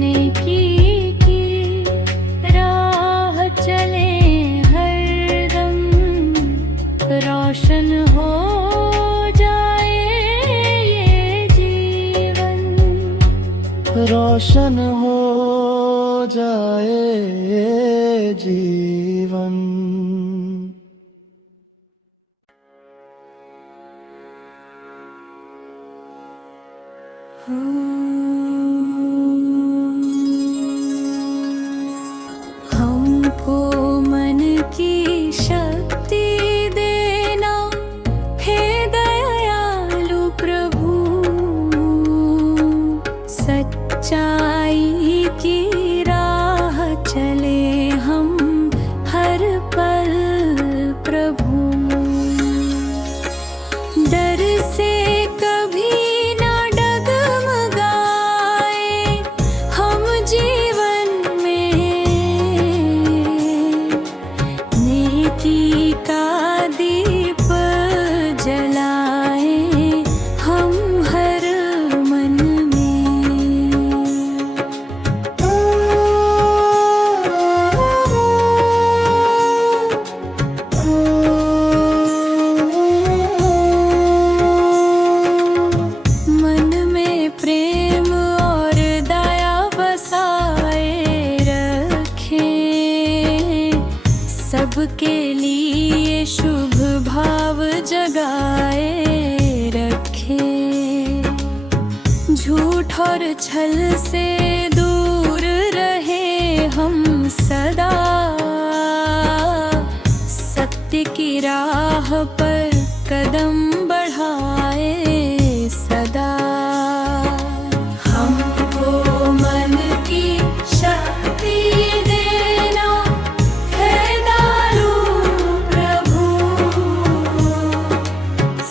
नेकी की राह चले हरदम, रोशन हो जाए ये जीवन। रोशन हो जाए जीवन। हमको मन की शक्ति देना हे दयालु प्रभु, सच्चाई की राह चले हम हर पल प्रभु। डर से कभी ना डगमगाए हम जीवन में, नेकी का दीप जलाए हम हर मन मन में प्रेम और दया बसाए रखें, सबके लिए शुभ भाव जगाए रखें। झूठ और छल से दूर रहे हम सदा, सत्य की राह पर कदम बढ़ाए सदा। हमको मन की शक्ति देना है दयालु प्रभु,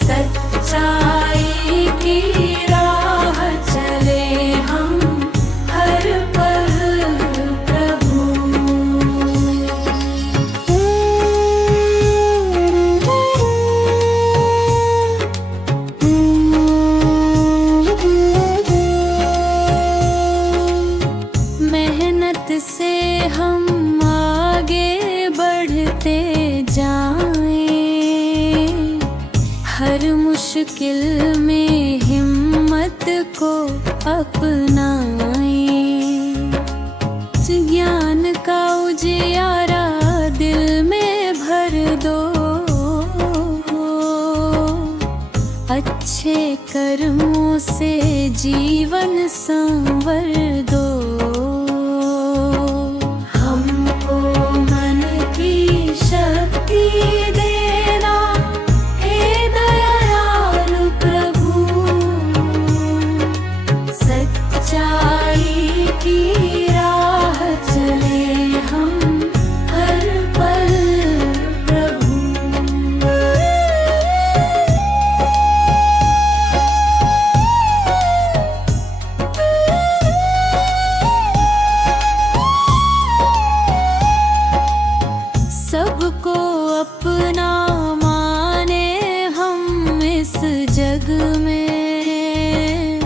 सच्चाई की राह चले हम हर पल प्रभु। मेहनत से हम आगे बढ़ते जाएं, हर मुश्किल में हिम्मत को अपनाएं। ज्ञान का उजियारा दिल में भर दो, अच्छे कर्मों से जीवन संवर दो। हमको मन की शक्ति देना हे दयालु प्रभु, सच्चाई की राह चले हम हर पल प्रभु। सबको अपना माने हम इस जग में,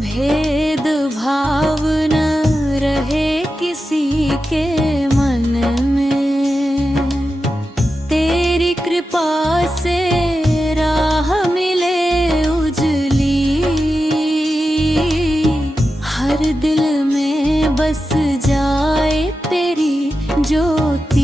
भेद भाव न रहे किसी के मन में। तेरी कृपा से राह मिले उजली, हर दिल में बस जाए तेरी ज्योति।